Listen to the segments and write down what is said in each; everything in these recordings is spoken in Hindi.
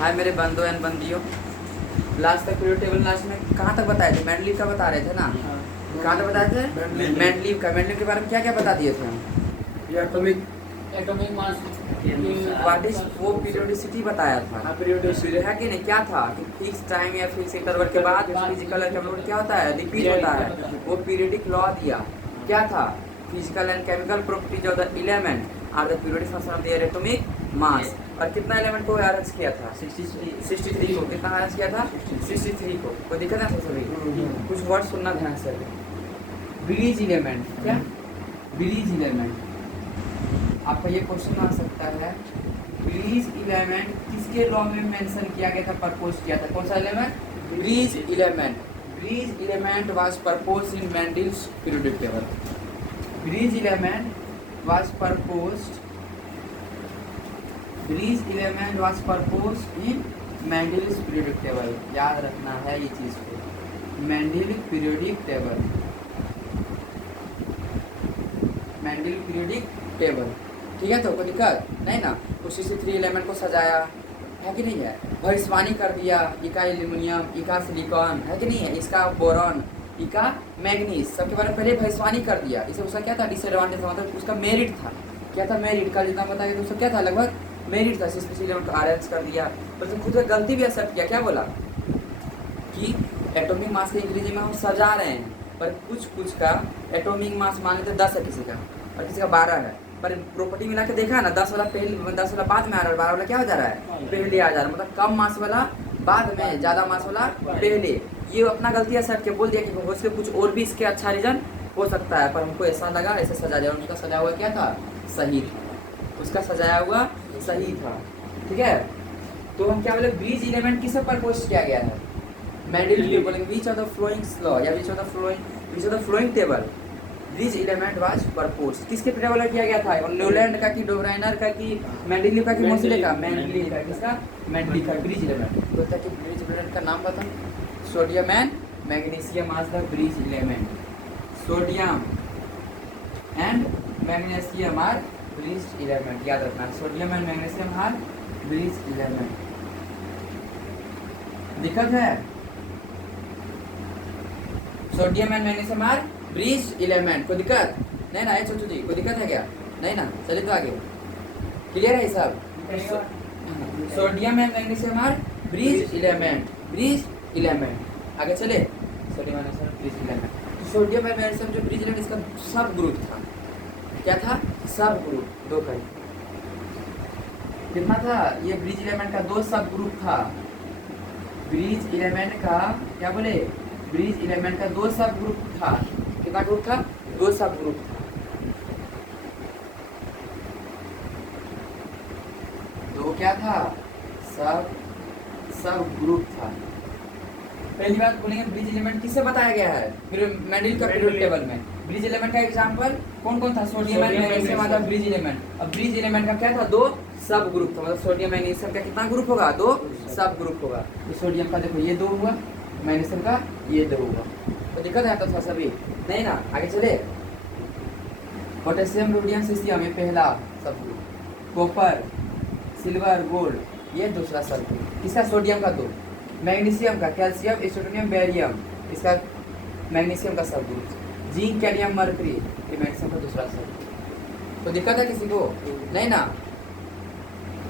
हाय मेरे बंदों एंड बंदियों, लास्ट तक पीरियड टेबल लास्ट में कहाँ तक बताए थे? मेंडलीव का बता रहे थे ना? कहाँ तक बताए थे? मेंडलीव का। मेंडलीव के बारे में क्या क्या बता दिए थे हम? ये एटॉमिक मास व्हाट इज वो पीरियोडिसिटी बताया था। पीरियोडिसिटी है कि नहीं? क्या था कि फिक्स टाइम या फिक्स इंटरवल के बाद फिजिकल एंड केमिकल क्या होता है? रिपीट होता है। वो पीरियडिक लॉ दिया। क्या था? Physical and chemical properties of the element are the periodic function of their atomic mass. और कितना एलिमेंट को अरेंज किया था? 63 को। कितना अरेंज किया था? 63 को। कोई दिक्कत है सभी? कुछ वर्ड सुनना ध्यान से। Bridge element. क्या? Bridge element. आपका ये क्वेश्चन आ सकता है, ब्रीज एलिमेंट किसके लॉ में मेंशन किया गया था, प्रपोज किया था? कौन सा element? Bridge element. Bridge element was proposed in Mendel's periodic table. Bridge element was proposed, bridge element was proposed in Mendel's periodic table. याद रखना है ये चीज को। Mendel periodic table, Mendel periodic table. ठीक है, तो कोई दिक्कत नहीं ना? उसी से 3 एलिमेंट को सजाया है कि नहीं है? भविष्यवाणी कर दिया, इका एल्यूमिनियम, इका सिलिकॉन, है कि नहीं है? इसका बोरॉन, इका मैग्नीज, सबके बारे में पहले भविष्यवाणी कर दिया। इसे उसका क्या था? डिसएडवांटेज था, मतलब उसका मेरिट था। क्या था? मेरिट का जितना बताया तो उसका क्या था? लगभग मेरिट था। स्पेशल एलिमेंट को अरेंज कर दिया, पर खुद का गलती भी एक्सेप्ट किया। क्या बोला कि एटॉमिक मास के इंक्रीज में हम सजा रहे हैं, पर कुछ का एटॉमिक मास मान लेते 10 है किसी का और किसी का 12 है, पर प्रॉपर्टी मिला के देखा ना, 10 वाला पहले, 10 वाला बाद में आ रहा है, 12 वाला क्या हो जा रहा है? पहले आ जा रहा है। मतलब कम मास वाला बाद में, ज्यादा मास वाला पहले। ये अपना गलती है सर के बोल दिया कि हो सके कुछ और भी इसके अच्छा रीजन हो सकता है, पर हमको ऐसा लगा ऐसे सजा दिया। उसका सजाया हुआ क्या था? सही था। उसका सजाया हुआ सही था। ठीक है, तो हम क्या बोले? ब्रीज एलिमेंट किसे प्रपोज किया गया है? Mendel table. Which of the following law या which of the following table bridge element was proposed. किसके टेबल किया गया था? न्यूलैंड का कि डोब्राइनर का कि मेंडलीव का कि मोसले का? मेंडलीव का। किसका? मेंडलीव का ब्रिज एलिमेंट। तो ताकि ब्रिज एलिमेंट का नाम बता। Sodium and magnesium are the bridge element. Sodium and magnesium are bridge element. याद रखना, sodium and magnesium are bridge element. दिक्कत है? Sodium and magnesium are bridge element. कोई दिक्कत नहीं ना? छोटू जी कोई दिक्कत है क्या? नहीं ना? चलिए तो आगे क्लियर है सब? Sodium and magnesium are bridge element. Bridge element. आगे चले। Sodium and magnesium bridge element. Sodium and magnesium जो ब्रिज एलिमेंट, इसका सब ग्रुप था। क्या था? सब ग्रुप। 2 का कितना था? ये ब्रिज एलिमेंट का 2 सब ग्रुप था। ब्रिज एलिमेंट का क्या बोले? ब्रिज एलिमेंट का 2 सब ग्रुप था। कितना ग्रुप था? 2 सब ग्रुप था। 2 क्या था? सब ग्रुप था। पहली बात बोलेंगे ब्रिज एलिमेंट किससे बताया गया है? फिर मेंडल का पीरियोडिक टेबल में ब्रिज एलिमेंट का एग्जांपल कौन कौन था? सोडियम एंड मैग्नीशियम आधा ब्रिज एलिमेंट। अब ब्रिज एलिमेंट का क्या था? 2 सब ग्रुप था। मतलब सोडियम मैग्नीशियम का कितना ग्रुप होगा? 2 सब ग्रुप होगा। तो सोडियम का देखो ये 2 हुआ, मैग्नीशियम का ये 2 हुआ। तो दिक्कत है तो था सभी नहीं ना? आगे चले। पोटेशियम, रोडियम, सीसियम ये पहला सब ग्रुप। कॉपर, सिल्वर, गोल्ड ये दूसरा सब ग्रुप। किसका? सोडियम का 2, मैग्नीशियम का कैल्शियम, एस्ट्रोनियम, बेरियम इसका मैग्नीशियम का सब ग्रुप। जिंक, कैडमियम, मर्करी ये मैग्नीशियम का दूसरा सब ग्रुप। तो दिक्कत है किसी को? नहीं ना?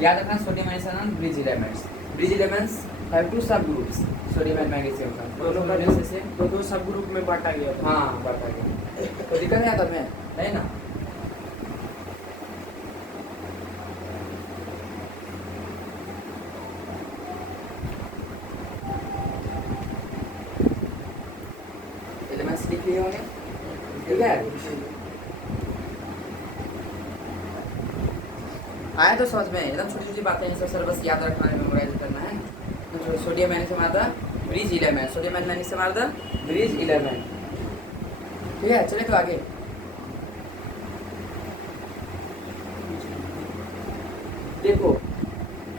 याद रखना, sodium magnesium bridge elements. Bridge elements have 2 सब ग्रुप्स, सोडियम एंड मैग्नीशियम का। दोनों का जैसे दो सब ग्रुप में बांटा गया था। हाँ बांटा गया। तो दिक्कत है आता में नहीं ना? एलिमेंट्स लिख लिए होंगे। ठीक है, आया तो समझ में? एकदम छोटी छोटी बातें हैं सब सर, बस याद रखना है, मेमोराइज करना है। तो sodium magnesium are the bridge element. Sodium and magnesium are the bridge element. ठीक है, चलिए तो आगे। देखो,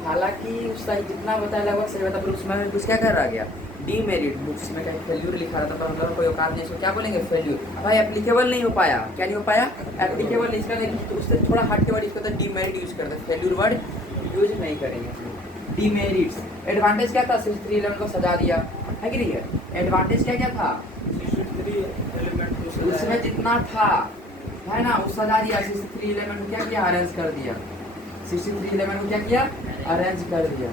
हालांकि उसका जितना बताया लगभग सही बता, पर उसमें कुछ क्या कर रहा गया? डीमेरिट। बुक्स में कहीं फेल्यूर लिखा रहता, पर हम लोगों को कोई औकात नहीं, इसको क्या बोलेंगे? फेल्यूर। भाई एप्लीकेबल नहीं हो पाया। क्या नहीं हो पाया? एप्लीकेबल नहीं। इसका नहीं, तो उससे थोड़ा हट के वर्ड इसको तो डीमेरिट यूज करते हैं। फेल्यूर वर्ड यूज नहीं करेंगे। डिमेरिट्स। एडवांटेज क्या था, 63 एलिमेंट को सजा दिया, है कि नहीं है। एडवांटेज क्या क्या था, 63 एलिमेंट को सजाया। उसमें जितना था है ना वो सजा दिया। 63 एलिमेंट को क्या किया, अरेंज कर दिया। 63 एलिमेंट को क्या किया, अरेंज कर दिया,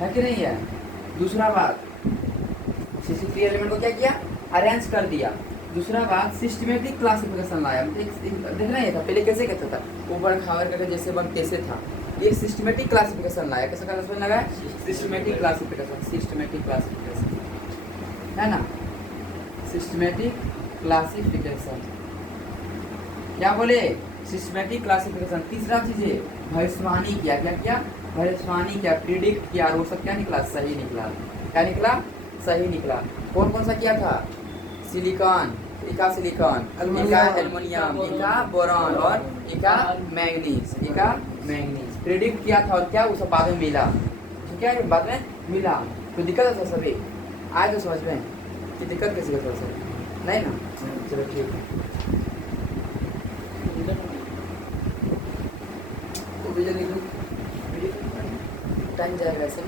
है कि नहीं है। दूसरा बात, 63 एलिमेंट को क्या किया, अरेंज कर दिया। दूसरा बात, सिस्टमेटिक क्लासिफिकेशन लाया। देख रहे था पहले कैसे कहता था, ऊपर खावर करके जैसे बन कैसे था, ये सिस्टमेटिक क्लासिफिकेशन लाया। कैसे क्लासिफिकेशन लगाया, सिस्टमेटिक क्लासिफिकेशन, सिस्टमेटिक क्लासिफिकेशन, है ना, सिस्टमेटिक क्लासिफिकेशन। क्या बोले, सिस्टमेटिक क्लासिफिकेशन। तीसरा चीज है भविष्यवाणी किया। क्या किया, भविष्यवाणी किया, प्रिडिक्ट किया, और वो सब क्या निकला, सही निकला। क्या निकला, सही निकला। कौन कौन सा किया था, सिलिकॉन, इका सिलिकॉन, इका एल्युमिनियम, इका बोरॉन और इका मैंगनीज, इका मैंगनीज प्रिडिक्ट किया था। और क्या वो सब बाद में मिला, ठीक है, बाद में मिला। तो दिक्कत है सभी, आए तो समझ में कि दिक्कत कैसी है, थोड़ा सा नहीं ना। चलो ठीक है, टाइम जाएगा ऐसे।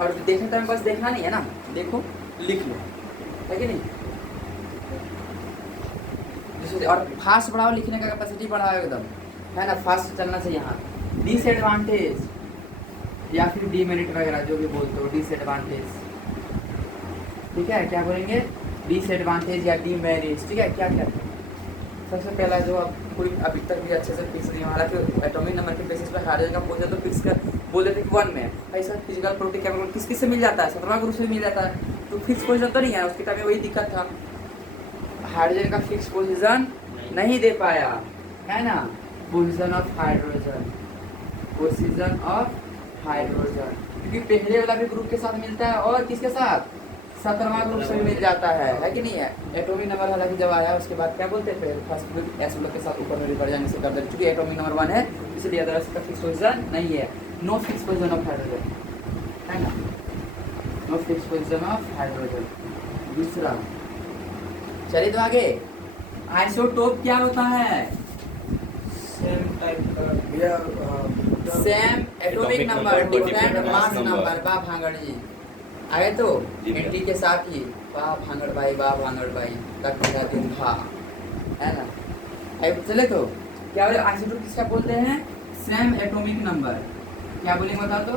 और देखने टाइम बस देखना नहीं है ना, देखो लिख लो, है कि नहीं। और फास्ट बढ़ाओ, लिखने का कैपेसिटी बढ़ाओ एकदम, है ना, फास्ट चलना चाहिए। यहाँ डिसएडवांटेज या फिर डीमेरिट वगैरह जो भी बोलते हो, डिसएडवांटेज, ठीक है। क्या बोलेंगे, डिसएडवांटेज या डीमेरिट, ठीक है। क्या क्या, सबसे पहला जो आप कोई अभी तक भी अच्छे से फिक्स नहीं, हालांकि एटॉमिक नंबर के बेसिस पर हाइड्रोजन का पोजीशन तो फिक्स कर बोल देते कि 1 में है। ऐसा फिजिकल प्रॉपर्टी केमिकल किस किस से मिल जाता है, 17वां ग्रुप से मिल जाता है, तो फिक्स पोजीशन तो नहीं है। उसके टाइम में वही दिक्कत था, हाइड्रोजन का फिक्स पोजीशन नहीं दे पाया, है ना। Position of hydrogen, position of hydrogen, क्योंकि पहले वाला भी ग्रुप के साथ मिलता है और किसके साथ, 17वां ग्रुप से मिल जाता है कि नहीं है। एटॉमिक नंबर हालांकि जब आया उसके बाद क्या बोलते थे, फर्स्ट ग्रुप एस ग्रुप के साथ ऊपर में बढ़ जाने से कर देते, क्योंकि एटॉमिक नंबर 1 है इसलिए अदरवाइज का फिक्स पोजीशन नहीं है। No fix position of hydrogen, है ना, no fix position of hydrogen. दूसरा, चलिए तो आगे, आइसोटोप क्या होता है, सेम टाइप का, same atomic number different mass number. बा भांगड़ जी आए तो एंट्री के साथ ही बा भांगड़ भाई तक मेरा दिन था, है ना। अब चले तो क्या बोले, आइसोटोप किसका बोलते हैं, सेम एटॉमिक नंबर। क्या बोलेंगे बता तो,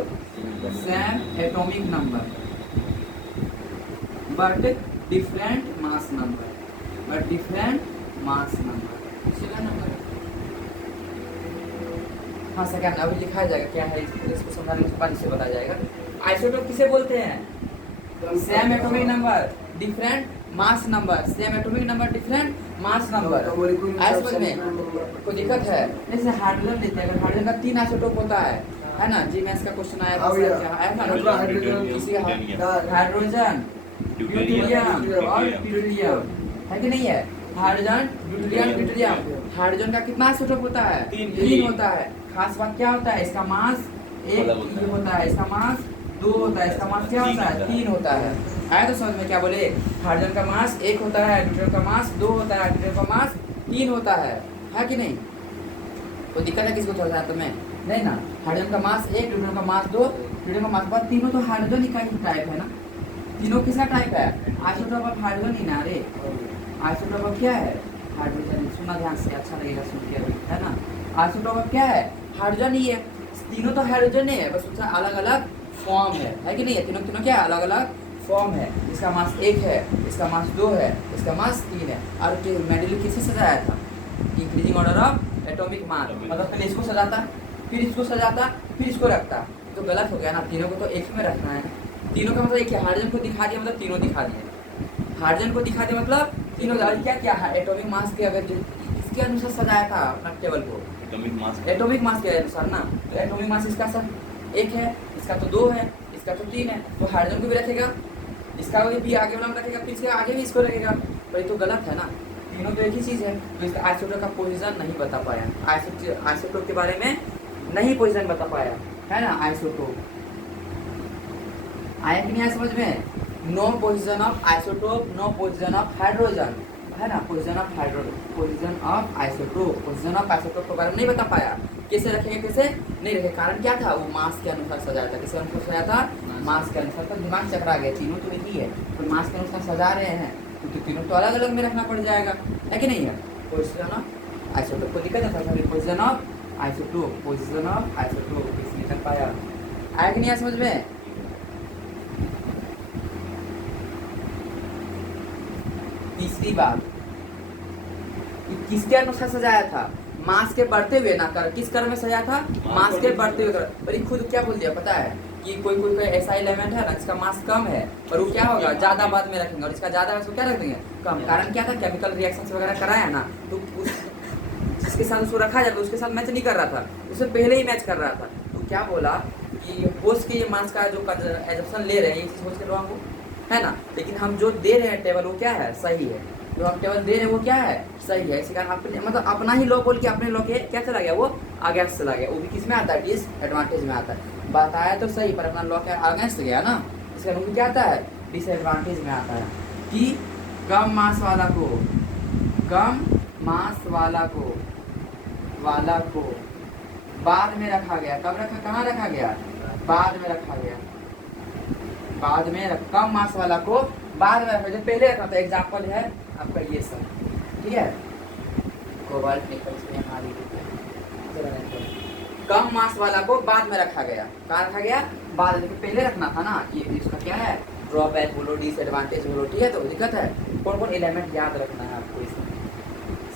same atomic number but different mass number, but different mass number, इसीलिए नंबर। हाँ सेकंड अभी लिखा जाएगा क्या है, इसको समझाने के बाद इसे बताया जाएगा। आइसोटोप किसे बोलते हैं, same atomic number different mass number, same atomic number different mass number. समझ में कोई दिक्कत है, जैसे हाइड्रोजन लेते हैं, अगर हाइड्रोजन का 3 आइसोटोप होता है ना, जी मैथ्स का क्वेश्चन आया था, हाइड्रोजन, ड्यूटेरियम और ट्रिटियम, है कि नहीं है। हाइड्रोजन, ड्यूटेरियम, ट्रिटियम, हाइड्रोजन का कितना आइसोटोप होता है, 3 होता है। खास बात क्या होता है, इसका मास 1 होता है, इसका मास 2 होता है, इसका मास क्या होता है, 3 होता है। आया तो समझ में, क्या बोले, हाइड्रोजन का मास 1 होता है, ड्यूटेरियम का मास 2 होता है, ट्रिटियम का मास 3 होता है कि नहीं। तो दिक्कत है किसको थोड़ा सा तुम्हें, नहीं ना। हाइड्रोजन का मास 1, ड्यूटेरियम का मास 2, ट्रिटियम का मास 5, तीनों तो हाइड्रोजन ही का ही टाइप है ना, तीनों किसका टाइप है, आइसोटोप ऑफ हाइड्रोजन ही ना रे। आइसोटोप ऑफ क्या है, हाइड्रोजन। सुना ध्यान से, अच्छा लगेगा सुन के अभी, है ना। आइसोटोप ऑफ क्या है, हाइड्रोजन ही है, तीनों तो हाइड्रोजन ही है, बस उसका अलग अलग फॉर्म है कि नहीं है। तीनों तीनों क्या है, अलग अलग फॉर्म है। इसका मास 1 है, इसका मास 2 है, इसका मास 3 है। और मेंडेल किसे सजाया था, increasing order of atomic mass, मतलब पहले इसको सजाता, फिर इसको सजाता, फिर इसको रखता, तो गलत हो गया ना। तीनों को तो एक ही में रखना है, तीनों का मतलब एक है। हाइड्रोजन को दिखा दिया मतलब तीनों दिखा दिए, हाइड्रोजन को दिखा दिया मतलब तीनों। क्या क्या है, एटॉमिक मास के अगर इसके अनुसार सजाया था अपना टेबल को, एटॉमिक मास के अनुसार ना। तो एटॉमिक मास इसका सब 1 है, इसका तो 2 है, इसका तो 3 है, तो हाइड्रोजन को भी रखेगा, इसका भी आगे वाला में रखेगा, फिर इसके आगे भी इसको रखेगा, पर ये तो गलत है ना, तीनों तो एक ही चीज़ है। तो इसका आइसोटोप का पोजीशन नहीं बता पाया, आइसोटोप के बारे में नहीं पोजीशन बता पाया, है ना। आइसोटोप आया कि नहीं आया समझ में, no position of isotope, no position of hydrogen, है ना। Position of hydrogen, position of isotope, position of isotope के बारे में नहीं बता पाया। कैसे रखेंगे, कैसे नहीं रखेंगे, कारण क्या था, वो मास के अनुसार सजाया था, किसके अनुसार सजाया था, मास के अनुसार। तो दिमाग चकरा गया, तीनों तो एक ही है, तो मास के अनुसार सजा रहे हैं तो तीनों तो अलग अलग में रखना पड़ जाएगा, है कि नहीं है। पोजीशन ऑफ आइसोटोप को दिक्कत था सभी, position of isotope, position of isotope किसने कर पाया, आया कि नहीं आया समझ में। तीसरी बात, किसके अनुसार सजाया था, मास के बढ़ते हुए ना कर, किस क्रम में सजाया था, मास के बढ़ते हुए कर। पर ये खुद क्या बोल दिया पता है कि कोई कोई कोई ऐसा एलिमेंट है ना जिसका मास कम है, और वो क्या होगा ज्यादा बाद में रखेंगे, और इसका ज्यादा है उसको क्या रख देंगे, कम। कारण क्या था, केमिकल रिएक्शन वगैरह कराया ना, तो जिसके साथ उसको रखा जाता उसके साथ मैच नहीं कर रहा था, उससे पहले ही मैच कर रहा था। तो क्या बोला कि होश के ये मास का जो एजप्शन ले रहे हैं, ये चीज होश के लोगों को है ना, लेकिन हम जो दे रहे हैं टेबल वो क्या है, सही है, जो हम टेबल दे रहे हैं वो क्या है, सही है। इसी कारण अपने मतलब अपना ही लॉ बोल के अपने लॉ के क्या चला गया, वो अगेंस्ट चला गया, वो भी किस में आता है, डिसएडवांटेज में आता है। बताया तो सही पर अपना लॉ के अगेंस्ट गया ना, इसका मतलब क्या आता है, डिसएडवांटेज में आता है कि कम मास वाला को, कम मास वाला को बाद में रखा गया, कब रखा, कहाँ रखा गया, बाद में रखा गया, बाद में कम मास वाला को बाद में रखा, जो पहले रखा था। एग्जाम्पल है आपका ये सब, ठीक है, कोबाल्ट निकल से यहाँ कम मास वाला को बाद में रखा गया, कहाँ रखा गया, बाद में, पहले रखना था ना। ये इसका क्या है, ड्रॉबैक बोलो, डिसएडवांटेज बोलो, ठीक है। तो दिक्कत है, कौन कौन एलिमेंट याद रखना है आपको, इसमें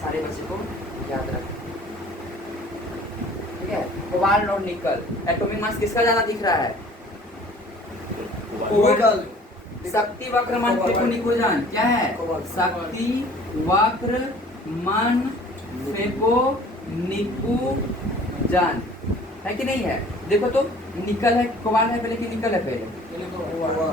सारे बच्चे को याद रखना, ठीक है। कोबाल्ट और निकल, एटॉमिक मास किसका ज्यादा दिख रहा है, कोबाल्ट। शक्ति वक्र मन फेको निकोजन क्या है, शक्ति वक्र मन फेको निकोजन, है कि नहीं है। देखो तो निकल है, कोबाल्ट है पहले कि निकल है पहले,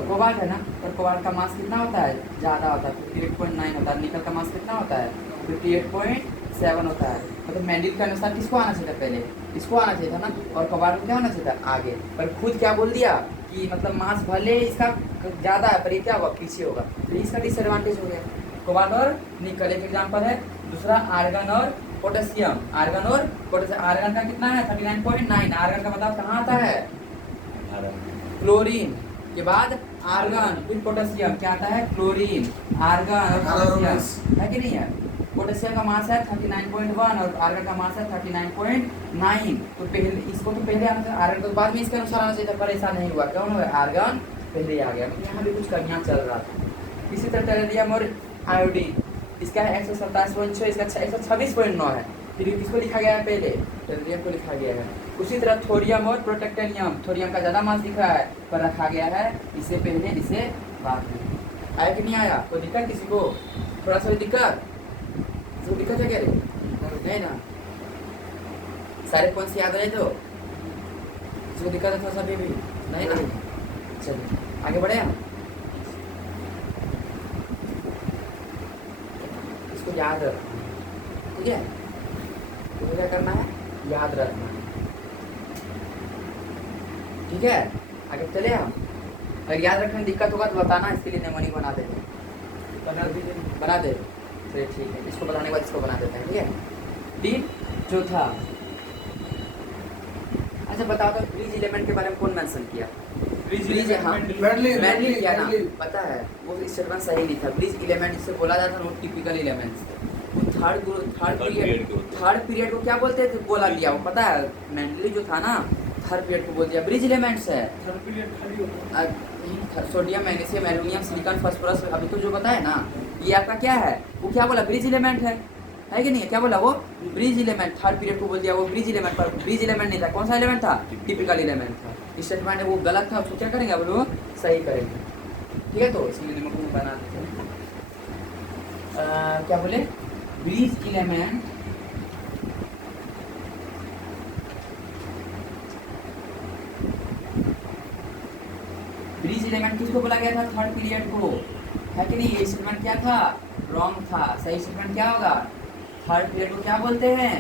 कोबाल्ट है ना, और कोबाल्ट का मास कितना होता है, ज्यादा होता है, 58.9 होता है। निकल का मास कितना होता है, 58.7 होता है। मतलब मेंडल के अनुसार किसको आना चाहिए था, पहले इसको आना चाहिए था ना, और कोबाल्ट को क्या होना चाहिए था, आगे। पर खुद क्या बोल दिया कि मतलब मास भले इसका ज्यादा है पर ये क्या होगा, पीछे होगा, तो इसका डिसएडवांटेज हो गया। कोबाल्ट और निकल एक एग्जांपल है। दूसरा आर्गन और पोटेशियम, आर्गन और पोटेशियम, आर्गन का कितना है 39.9, आर्गन का मतलब कहाँ आता है, क्लोरीन के बाद आर्गन फिर पोटेशियम, क्या आता है, क्लोरीन, आर्गन और पोटेशियम, है कि नहीं है। पोटेशियम का मास है 39.1 और आर्गन का मास है 39.9। तो पहले इसको तो पहले आना चाहिए, आर्गन तो बाद में इसके अनुसार आना चाहिए था, पर ऐसा नहीं हुआ, क्यों हुआ, आर्गन पहले आ गया, मतलब यहाँ भी कुछ कमियाँ चल रहा था। इसी तरह टेरेडियम और आयोडीन, इसका है 127.6, इसका 126.9 है। फिर किसको लिखा गया है, पहले टेरेडियम को लिखा गया है। उसी तरह थोरियम और प्रोटेक्टेनियम, थोरियम का ज़्यादा मास दिख रहा है पर रखा गया है इससे पहले इसे बाद में। आया कि नहीं आया, कोई दिक्कत किसी को, थोड़ा सा दिक्कत, जो दिक्कत है क्या रे, नहीं ना, सारे पॉइंट्स याद रहे तो किसी को दिक्कत है थोड़ा सा भी नहीं ना। चलिए आगे बढ़े हम, इसको याद रखना, ठीक है, तो क्या करना है, याद रखना है, ठीक है। आगे चले हम, अगर याद रखने में दिक्कत होगा तो बताना, इसके लिए नेमोनिक बना देते हैं, बना दे, चलिए ठीक है, इसको बनाने के बाद इसको बना देते हैं, ठीक है। डी चौथा, अच्छा बताओ तो ब्रिज एलिमेंट के बारे में कौन मेंशन किया, ब्रिज हाँ मैंने किया ना, पता है वो स्टेटमेंट सही नहीं था। ब्रिज एलिमेंट जिसे बोला जाता है वो टिपिकल एलिमेंट्स, थर्ड पीरियड को क्या बोलते थे, बोला दिया वो, पता है मेंडली जो था ना थर्ड पीरियड को बोल दिया ब्रिज एलिमेंट्स है। Sodium magnesium aluminium silicon phosphorus, अभी तो जो बताया ना ये आपका क्या है, वो क्या बोला, ब्रिज एलिमेंट है कि नहीं है, क्या बोला वो, ब्रिज एलिमेंट, थर्ड पीरियड को बोल दिया वो ब्रिज एलिमेंट, पर ब्रिज एलिमेंट नहीं था, कौन सा एलिमेंट था, टिपिकल एलिमेंट था। स्टेटमेंट है वो गलत था, उसको क्या करेंगे अब लोग सही करेंगे, ठीक है। तो इसलिए निम्न बना देते हैं, क्या बोले, ब्रिज एलिमेंट ब्रिज एलिमेंट किसको बोला गया था, थर्ड पीरियड को, है कि नहीं। ये स्टेटमेंट क्या था, रॉन्ग था, सही स्टेटमेंट क्या होगा, थर्ड पीरियड को क्या बोलते हैं,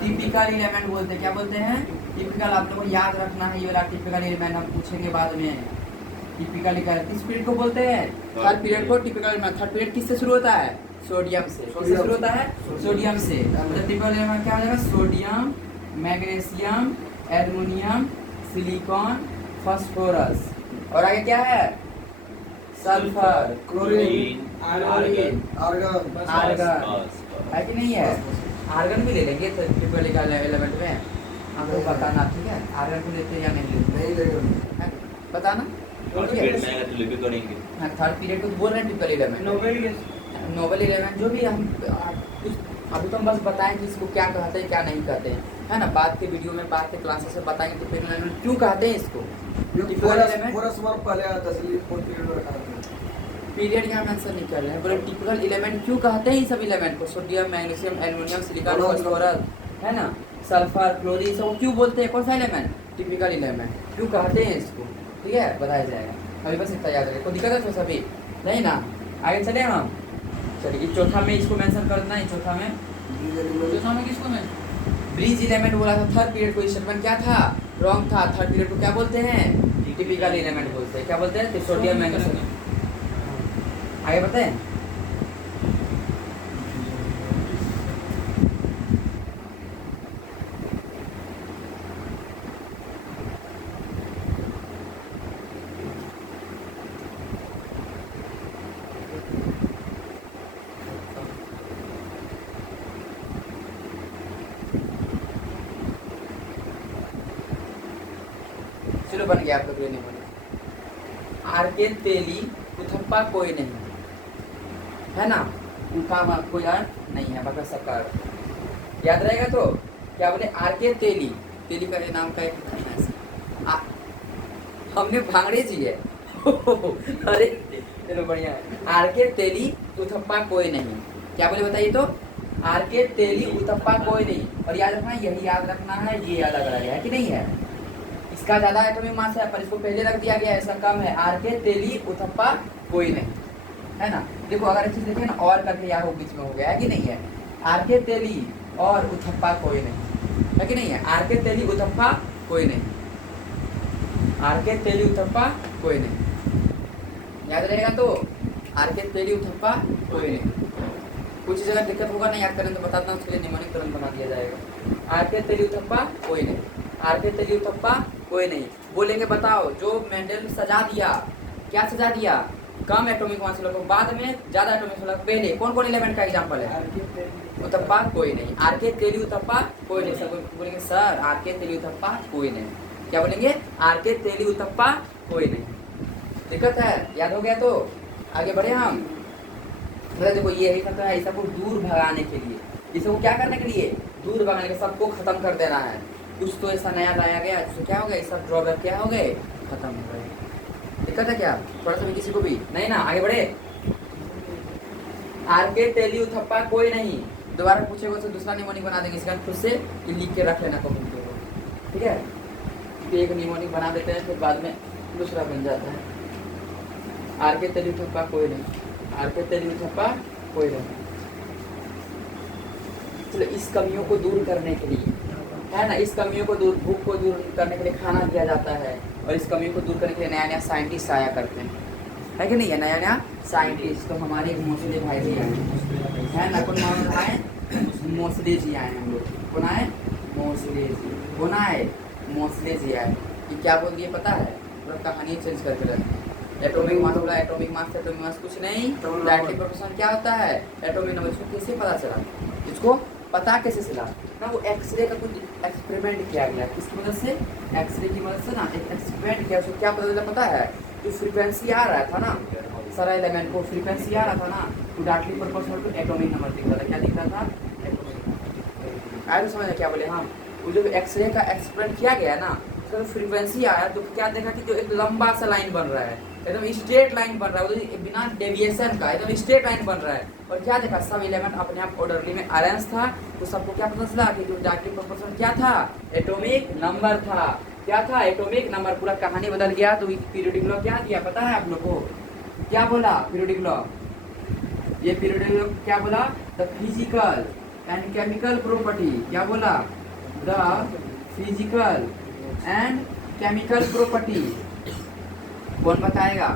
टिपिकल एलिमेंट बोलते हैं, क्या बोलते हैं, टिपिकल। आप लोगों को याद रखना है ये वाला टिपिकल एलिमेंट, हम पूछेंगे बाद में, टिपिकल इकाई किस पीरियड को बोलते हैं? थर्ड पीरियड को टिपिकल एलिमेंट। थर्ड पीरियड किससे शुरू होता है? सोडियम से। किससे शुरू होता है? सोडियम से। तो टिपिकल एलिमेंट क्या हो जाएगा? Sodium, magnesium, aluminium, silicon, phosphorus. और आगे क्या है? सल्फर, क्लोरीन, आर्गन, आर्गन है कि नहीं है? आर्गन भी ले लेंगे तो ट्रिपल एलिमेंट में आपको बताना, ठीक है? आर्गन को लेते हैं या नहीं लेते? नहीं लेगा। हैं? बताना। और ठीक है? फिर मैं तो लिपि करेंगे। हाँ, थर्ड पीरियड को तो बोल रहे हैं ट्रिपल एलिमेंट। नोबल एलिमेंट जो भी हम अभी तो हम बस बताएं कि इसको क्या कहते हैं क्या नहीं कहते हैं, है ना? बाद के वीडियो में, बाद के क्लासेस में बताएंगे ट्रिपल एलिमेंट क्यों कहते हैं इसको। ट्रिपल एलिमेंट पहले आया था, इसलिए फोर्थ पीरियड में रखा था। पीरियड यहाँ मेंशन नहीं कर रहे हैं, बोले टिपिकल एलिमेंट क्यों कहते हैं इन सब एलिमेंट को? Sodium, magnesium, aluminium, silicon, phosphorus, है ना? सल्फर, क्लोरीन, सब क्यों बोलते हैं? कौन सा एलिमेंट? Typical element. क्यों कहते हैं इसको? ठीक है, बताया जाएगा। अभी बस इतना याद रखें। कोई दिक्कत है तो सभी नहीं ना? आगे चले हम। चलिए चौथा में इसको मेंशन कर देना है। चौथा में किसको में ब्रिज एलिमेंट बोला था थर्ड पीरियड को। स्टेटमेंट क्या था? रॉन्ग था। थर्ड पीरियड को क्या बोलते हैं? टिपिकल एलिमेंट बोलते हैं। क्या बोलते हैं? Sodium, magnesium. आगे बताएं। चलो बन गया आप लोग नहीं बने। आर के तेली उथप्पा कोई नहीं है ना? उनका कोई अर्थ नहीं है, बता सकार याद रहेगा। तो क्या बोले? आर के तेली, तेली का नाम का एक हमने भांगड़े जी है अरे चलो बढ़िया है। आर के तेली उथप्पा कोई नहीं, क्या बोले बताइए तो? आर के तेली उथप्पा कोई नहीं। और याद रखना, यही याद रखना है, ये याद रखना है कि नहीं है? इसका ज्यादा एटॉमिक मास है पर इसको पहले रख दिया गया, ऐसा कम है। आर के तेली उथप्पा कोई नहीं, है ना? देखो अगर अच्छे से देखें ना, और करके यहाँ बीच में हो गया है कि नहीं है? आर के तेली और उथप्पा कोई नहीं है कि नहीं है? आर के तेली उथप्पा कोई नहीं, आर के तेली उथप्पा कोई नहीं, याद रहेगा। तो आर के तेली उथप्पा कोई नहीं। कुछ जगह दिक्कत होगा नहीं याद करें तो बताता हूँ, उसके लिए निमोनिक तुरंत बना दिया जाएगा। आर के तेली उथप्पा कोई नहीं, आर के तेली उथप्पा कोई नहीं। बोलेंगे बताओ, जो मेंडल सजा दिया, क्या सजा दिया? कम एटॉमिक मास वाला को, बाद में ज्यादा एटॉमिक वाला को। पहले कौन कौन एलिमेंट का एग्जांपल है? उथप्पा कोई नहीं, आर के तेली उथप्पा कोई नहीं। सब बोलेंगे सर आर के तेली उथप्पा कोई नहीं। क्या बोलेंगे? आर के तेली उथप्पा कोई नहीं। दिक्कत है? याद हो गया? तो आगे बढ़े हम। मतलब देखो ये होता है, सबको दूर भगाने के लिए, इसको क्या करने के लिए? दूर भगाने के, सबको खत्म कर देना है। कुछ तो ऐसा नया लाया गया जिससे क्या हो गया? सब ड्रॉबैक क्या हो गए? खत्म हो गए। दिक्कत है क्या? थोड़ा सा भी किसी को भी नहीं ना? आगे बढ़े। आर के तेली उथप्पा कोई नहीं। दोबारा पूछेगा तो दूसरा निमोनिक बना देंगे, इसका खुद से ये लिख के रख लेना कभी को, ठीक है? तो एक निमोनिक बना देते हैं, फिर बाद में दूसरा बन जाता है। आर के तेली उथप्पा कोई नहीं, आर के तेली उथप्पा कोई नहीं। चलो इस कमियों को दूर करने के लिए, है ना, इस कमियों को दूर, भूख को दूर करने के लिए खाना दिया जाता है, और इस कमियों को दूर करने के लिए नया नया साइंटिस्ट आया करते हैं, है कि नहीं है? नया नया साइंटिस्ट। तो हमारे मोस्टली भाई जी आए हैं ना, कौन आए? मोस्टली जी आए हम लोग। कौन आए? मोस्टली जी। कौन आए? मोस्टली जी आए। ये क्या बोल दिए पता है? पूरा कहानी चेंज करके रखते। एटॉमिक मास बोला, एटॉमिक मास से एटॉमिक मास कुछ नहीं, डायरेक्टली प्रोपोर्शन क्या होता है? Atomic number. इसको कैसे पता चला? इसको पता कैसे चला ना? वो एक्सरे का कुछ एक्सपेरिमेंट किया गया। किसकी मदद से? एक्सरे की मदद से ना एक एक्सपेरिमेंट किया। उसको क्या पता चला पता है? जो फ्रीक्वेंसी आ रहा था ना, सारा एलिमेंट को फ्रीक्वेंसी आ रहा था ना, तो directly proportional to atomic number दिख रहा था। क्या दिख रहा था? एटॉमिक। आगे समझ क्या बोले हम? वो जो एक्सरे का एक्सपेरिमेंट किया गया ना, उसका जो फ्रीक्वेंसी आया तो क्या देखा कि जो एक लंबा सा लाइन बन रहा है, एकदम स्ट्रेट लाइन बन रहा है, वो बिना डेविएशन का एकदम स्ट्रेट लाइन बन रहा है। और क्या देखा? सब एलिमेंट अपने आप ऑर्डरली में अरेंज था। तो सबको क्या पता चला कि जो डायरेक्टली प्रोपोर्शनल क्या था? एटॉमिक नंबर था। क्या था? Atomic number. पूरा कहानी बदल गया। तो पीरियोडिक लॉ क्या दिया पता है आप लोग को? क्या बोला पीरियोडिक लॉ? ये पीरियोडिक लॉ क्या बोला? The physical and chemical property. क्या बोला? The physical and chemical property कौन बताएगा?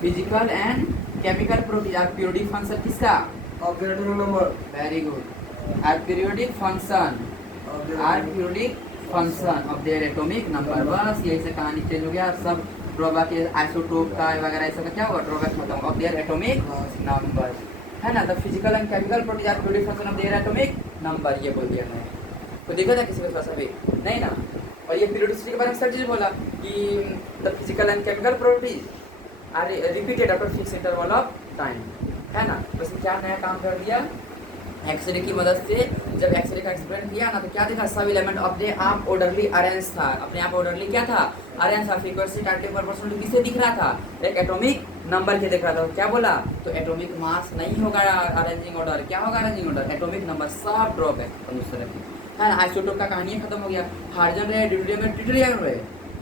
Physical and chemical periodic function किसका? Operating number very good. Are periodic function of their atomic number. बस यही से कहानी चेंज हो गया। सब ड्रॉबैक आइसोटोप का वगैरह ऐसा का क्या होगा? ड्रॉबैक खत्म ऑफ देयर एटॉमिक नंबर, है ना। The physical and chemical properties are periodic function of their atomic number, ये बोल दिया मैंने। तो देखा था किसी को थोड़ा सा भी नहीं ना। और ये पीरियोडिसिटी के बारे में सब चीज़ बोला कि the physical and chemical properties are repeated after fix interval of time, है ना। तो इसमें क्या नया काम कर दिया? एक्सरे की मदद से जब एक्सरे का एक्सपेरिमेंट किया ना, तो क्या देखा? सब एलिमेंट अपने आप ऑर्डरली अरेंज था। अपने आप ऑर्डरली क्या था? अरेंज था। फ्रीक्वेंसी टाइम प्रोपोर्शनल किसे दिख रहा था? एक एटॉमिक नंबर के दिख रहा था। क्या बोला? तो एटॉमिक मास नहीं होगा अरेंजिंग ऑर्डर। क्या होगा अरेंजिंग ऑर्डर? Atomic number. सब ड्रॉप है दूसरे है ना। आइसोटोप का कहानी खत्म हो गया। हाइड्रोजन रहे, ड्यूटेरियम रहे, ट्रिटियम रहे,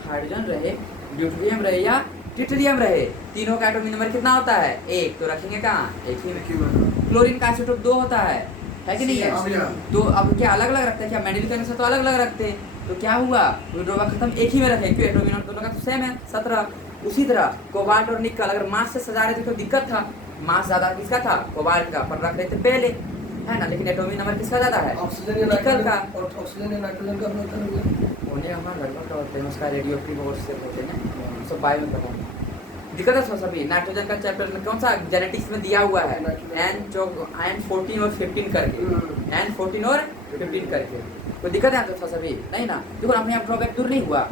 हाइड्रोजन रहे, ड्यूटेरियम रहे या ट्रिटियम रहे, तीनों का एटॉमिक नंबर कितना होता है? एक। तो रखेंगे कहाँ? एक ही में। क्लोरीन का आइसोटोप 2 होता है कि नहीं है? तो अब क्या अलग अलग रखते हैं? क्या मेडिकल के अनुसार तो अलग अलग रखते हैं। तो क्या हुआ? वो ड्रॉबैक खत्म, एक ही में रखे। क्यों? एटॉमिक नंबर दोनों का तो सेम है 17। उसी तरह कोबाल्ट और निकल अगर मास से सजा रहे थे तो दिक्कत था। मास ज्यादा किसका था? कोबाल्ट का, पर रख रहे थे पहले, है ना। लेकिन एटॉमिक नंबर किसका ज्यादा है? ऑक्सीजन या निकल का। और ऑक्सीजन या नाइट्रोजन का होता है। होने हमारा लगभग होते हैं उसका रेडियो एक्टिव और से होते हैं सब बायो में पता नहीं। दिक्कत है सभी। नाइट्रोजन का चैप्टर में कौन सा जेनेटिक्स में दिया हुआ है? N14 और 15 करके, N14 और 15 करके। कोई दिक्कत है तो सभी नहीं ना। देखो अपने आप ड्रॉबैक दूर नहीं हुआ।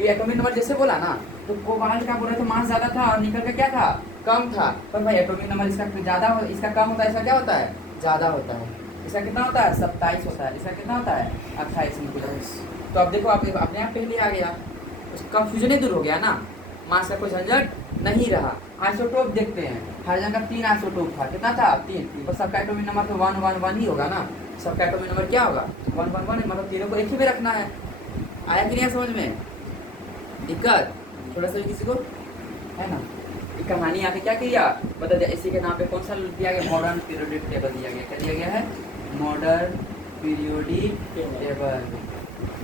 ये एटॉमिक नंबर जैसे बोला ना, तो कोबाल्ट का बोल रहे थे मास ज्यादा था और निकल का क्या था? कम था। पर भाई एटॉमिक नंबर इसका ज्यादा हो, इसका कम होता है, इसका क्या होता है? ज्यादा होता है। इसका कितना होता है? 27 होता है। इसका कितना होता है? 28। तो अब देखो आप अपने आप पहले आ गया, कंफ्यूजन ही दूर हो गया ना। मास का कोई झंझट नहीं रहा। आइसोटोप देखते हैं। हाइड्रोजन का 3 आइसोटोप था। कितना था? 3। और सबका एटॉमिक नंबर तो 111 ही होगा ना। सबका एटॉमिक नंबर क्या होगा? 111। मतलब तीनों को एक ही में रखना है। आया कि नहीं समझ में? दिक्कत थोड़ा सा किसी को है ना। ये कहानी आके क्या किया बता दिया। इसी के नाम पे कौन सा दिया गया? मॉडर्न पीरियोडिक टेबल दिया गया। क्या दिया गया है? Modern periodic table.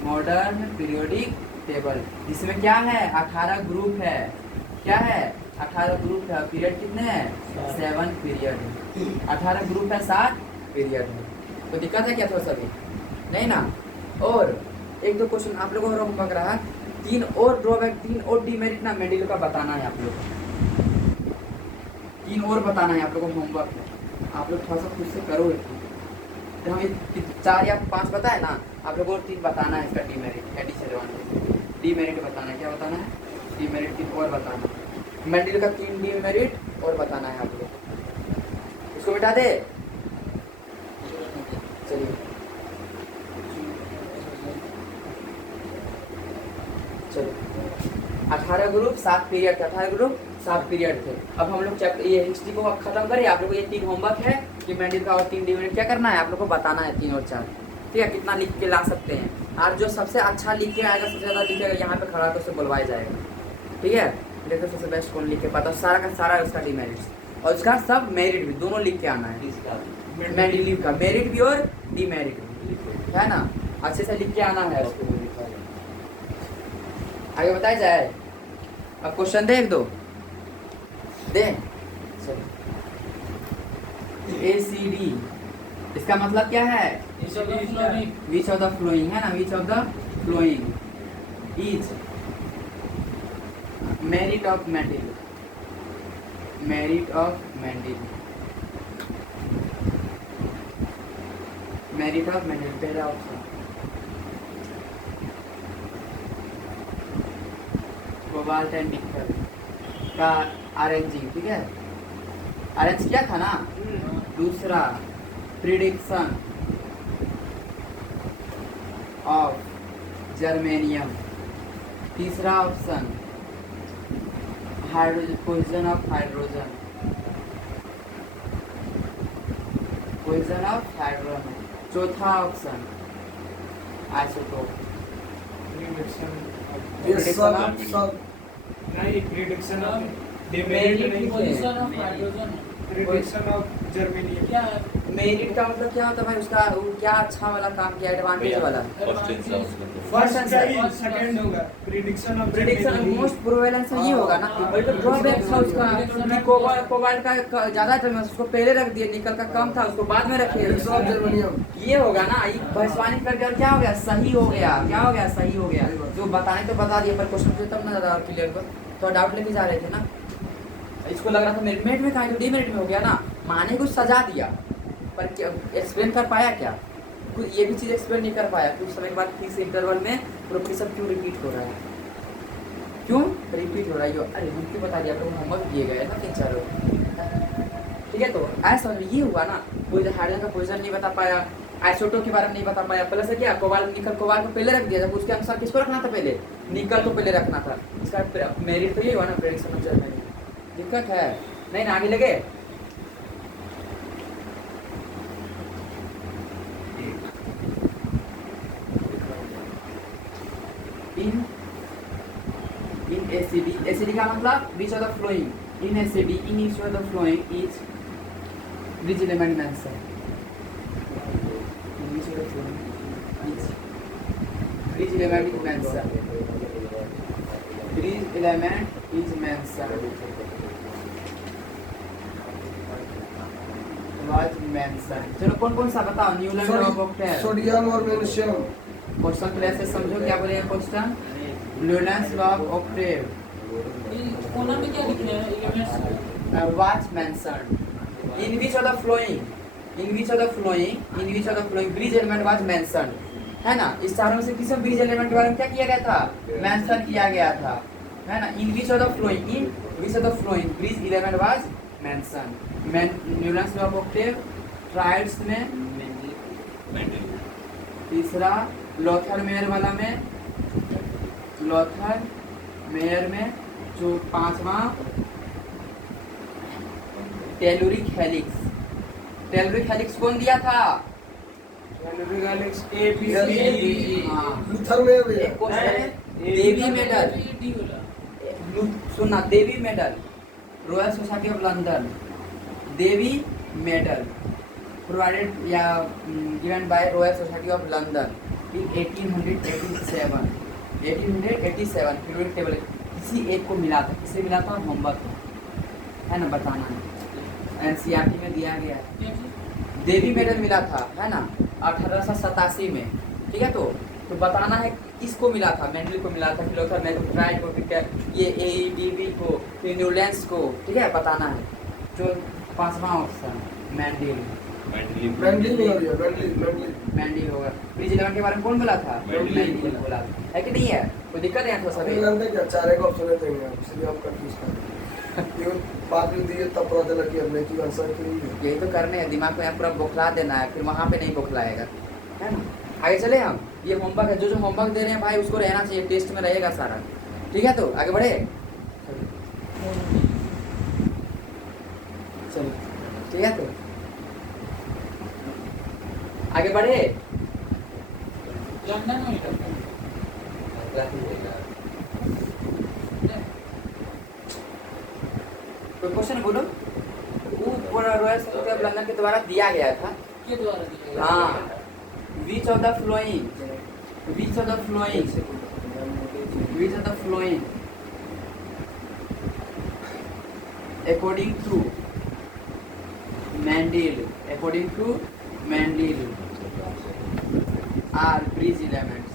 Modern periodic table. इसमें क्या है? 18 ग्रुप है। क्या है? 18 ग्रुप है। पीरियड कितने हैं? 7 पीरियड। 18 ग्रुप है, 7 पीरियड है। तो दिक्कत है क्या थोड़ा सा भी नहीं ना। और एक दो क्वेश्चन आप लोगों को होमवर्क रहा, 3 और ड्रॉबैक, 3 और डीमेरिट ना मेडिकल का बताना है आप लोगों को। 3 और बताना है आप लोगों को होमवर्क में। आप लोग थोड़ा सा खुद से करो। तो हम 4 या 5 बताए ना, आप लोगों को 3 बताना है इसका डीमेरिट। एडिशन डीमेरिट बताना है। क्या बताना है? डीमेरिट 3 और बताना है। मेडिकल का 3 डीमेरिट और बताना है आप लोग। इसको मिटा दे। चलिए चलो 18 ग्रुप 7 पीरियड थे। 18 ग्रुप 7 पीरियड थे। अब हम लोग चैप्टर ये हिस्ट्री को खत्म करें। आप लोग को ये 3 होमवर्क है कि मेडिकल का और 3 डीमेरिट क्या करना है? आप लोग को बताना है 3 और 4। ठीक है? कितना लिख के ला सकते हैं। और जो सबसे अच्छा लिख के आएगा, सबसे ज़्यादा लिखेगा, यहाँ पे खड़ा तो उससे बुलवाया जाएगा। ठीक है? देखो सबसे बेस्ट कौन लिख के पता सारा का सारा उसका डीमेरिट और उसका सब मेरिट भी दोनों लिख के आना है। मेडिकल का मेरिट भी और डीमेरिट भी, है ना। अच्छे से लिख के आना है उसको। आगे बताया जाए। अब क्वेश्चन दे एक दो दे। ACD इसका मतलब क्या है? विच ऑफ द फ्लोइंग, है ना। Which of the following is merit of Mendel. Merit of Mendel. Merit of Mendel पहला ऑप्शन। कोबाल्ट एंड निकल का अरेंजिंग। ठीक है? अरेंज किया था ना। दूसरा प्रिडिक्शन ऑफ जर्मेनियम। तीसरा option hydrogen, position of hydrogen. Position of hydrogen. चौथा ऑप्शन आइसोटोप। ये सब नहीं, प्रिडिक्शन ऑफ मेरिट डीमेरिट नहीं, position of hydrogen. Prediction of Germany क्या मेरिट का मतलब क्या होता है भाई, उसका वो क्या अच्छा वाला काम किया, एडवांटेज वाला first answer first answer second होगा प्रिडिक्शन ऑफ प्रेडिक्शन मोस्ट प्रोवेलेंस ये होगा ना। ड्रॉबैक था उसका कि कोबाल्ट का ज्यादा था, उसको पहले रख दिए, निकल का कम था उसको बाद में रखे। जर्मनियम ये होगा ना, ये भविष्यवाणी कर दिया और क्या हो गया, सही हो गया। क्या हो गया, सही हो गया। जो बताने तो बता दिया, पर क्वेश्चन से तब ना ज्यादा क्लियर को तो डाउट लेके जा रहे थे ना। इसको लग रहा था मेरिट में कहा, डिमेरिट में हो गया ना, माने कुछ सजा दिया पर एक्सप्लेन कर पाया क्या, कुछ ये भी चीज़ एक्सप्लेन नहीं कर पाया। कुछ समय के बाद फिक्स इंटरवल में प्रोफेसर क्यों रिपीट हो रहा है, क्यों रिपीट हो रहा है जो, अरे हम क्यों बता दिया, आप लोग होमवर्क दिए गए ना 3-4 लोग, ठीक है। तो ऐसा ये हुआ ना, कोई हाइड्रोजन का पोजीशन नहीं बता पाया, आइसोटोप के बारे में नहीं बता पाया, प्लस है क्या कोबाल्ट निकल, कोबाल्ट को पहले रख दिया, जब उसके अनुसार किसको रखना था, पहले निकल को पहले रखना था। इसका मेरिट तो ये हुआ ना, प्रेडिक्शन ऑफ जर्मनी। दिक्कत है नहीं ना, आगे लगे। in ACD का मतलब which of the flowing in ACD in each of the flowing is which element mentioned, in which of the flowing is which element is mentioned, which element is mentioned, was mentioned। चलो कौन कौन सा बताओ, न्यूलैंड ऑफ ऑक्टेट, सोडियम और मैग्नीशियम। क्वेश्चन क्लियर से समझो क्या बोलेगा question, Newland law of octave कोना में क्या लिख रहे हैं, elements was mentioned in which of the flowing, in which of the flowing, in which of the flowing bridge element was mentioned, है ना। इस चारों में से किस ब्रिज एलिमेंट के बारे में क्या किया गया था, मेंशन किया गया था, है ना। in which of the flowing, in which of the flowing bridge element was mentioned, Newland law of octave triads में, तीसरा लोथर मेयर वाला में, लोथर मेयर में, जो पांचवा टेलुरिक हेलिक्स। टेलुरिक हेलिक्स कौन दिया था, गैलेक्स A B C, D E. हाँ। लूथर में भी एक क्वेश्चन है देवी मेडल, डी वाला सुनना, Davy medal, Royal Society of London, Davy medal provided या given by Royal Society of London in 1887 periodic table किसी एक को मिला था, किसे मिला था, होमवर्क है ना, बताना है, एनसीईआरटी में दिया गया है। देवी मेडल मिला था, है ना, 1887 में, ठीक है। तो बताना है किसको मिला था, मेंडल को मिला था, फिलोथर ने ट्राइड को, ये AEDB को, फिर न्यूलैंड्स को, ठीक है, बताना है। जो पांचवा ऑप्शन मेंडल मेंडल होगा। ब्रिज इलेवन के बारे में कौन बोला था, मेंडल बोला है कि नहीं है, कोई दिक्कत है तो सभी क्या चार एक ऑप्शन देंगे आप, इसलिए आप कंफ्यूज कर ये बात भी दी तब पता चला कि हमने की आंसर क्यों है। यही तो करने हैं, दिमाग को यहाँ पूरा बौखला देना है, फिर वहाँ पे नहीं बौखलाएगा, है ना। आगे चले हम, ये होमवर्क है, जो होमवर्क दे रहे हैं भाई उसको रहना चाहिए, टेस्ट में रहेगा सारा, ठीक है। तो आगे बढ़े, चलो ठीक है। तो आगे बढ़े, लंदन में करते हैं कोई क्वेश्चन बोलो। वो पूरा रॉयल सोसाइटी ऑफ लंदन के द्वारा दिया गया था, के द्वारा दिया गया? हाँ, which of the following according to Mendel are bridge elements,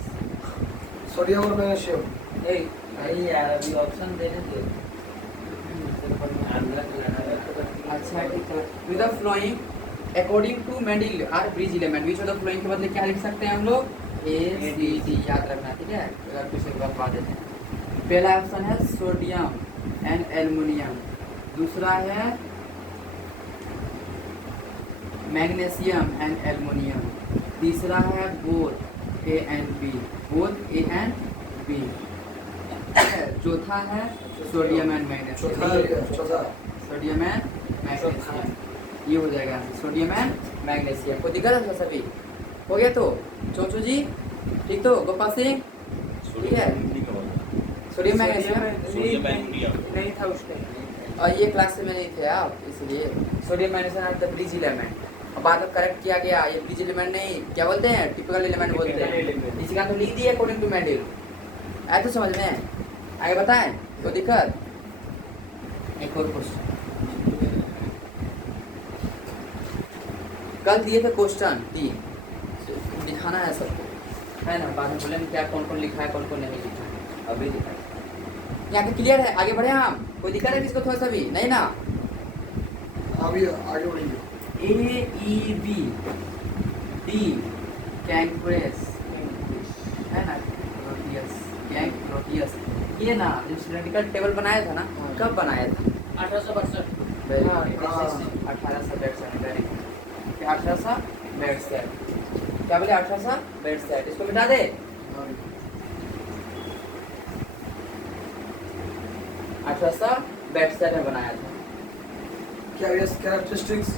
sodium और मैग्नीशियम। नहीं यार अभी ऑप्शन देने दे। अच्छा ठीक है। with the flowing according to Mendel are bridge element, which of the flowing के बदले क्या लिख सकते हैं हम लोग, ACD, याद रखना, ठीक है, अगर कुछ एक बात देते हैं। पहला ऑप्शन है सोडियम एंड एल्युमिनियम, दूसरा है मैग्नीशियम एंड एल्युमिनियम, तीसरा है बोथ A and B, चौथा है sodium and magnesium, sodium and magnesium, ये हो जाएगा सोडियम एंड मैग्नीशियम। कोई दिक्कत है सभी, हो गया। तो चोचू जी ठीक, तो गोपाल सिंह ठीक है, सोडियम मैग्नीशियम नहीं था उस टाइम। और ये क्लास में नहीं थे आप, इसलिए sodium magnesium are the bridge element. अब बाद में करेक्ट किया गया, ये ब्रिज एलिमेंट नहीं क्या बोलते हैं, टिपिकल एलिमेंट बोलते हैं। इसी का तो लिख दिया अकॉर्डिंग टू मेंडल। आए तो समझ में, आगे बताएं कोई दिक्कत। एक और क्वेश्चन कल दिए थे, क्वेश्चन 3 दिखाना है सबको, है ना। बाद में बोलेंगे क्या कौन कौन लिखा है कौन कौन नहीं लिखा है, अभी लिखा है। यहाँ पे क्लियर है, आगे बढ़े हम। कोई दिक्कत है किसको थोड़ा सा भी नहीं ना। अभी आगे बढ़ेंगे। AEB D कैंक्रेस है ना, कैंक्रोटियस। ये ना जो सिलेंड्रिकल टेबल बनाया था ना, कब बनाया था? 1862 1862 वेरी गुड। 1862 क्या बोले, 1862। इसको मिटा दे। 1862 में बनाया था। क्या ये कैरेक्टरिस्टिक्स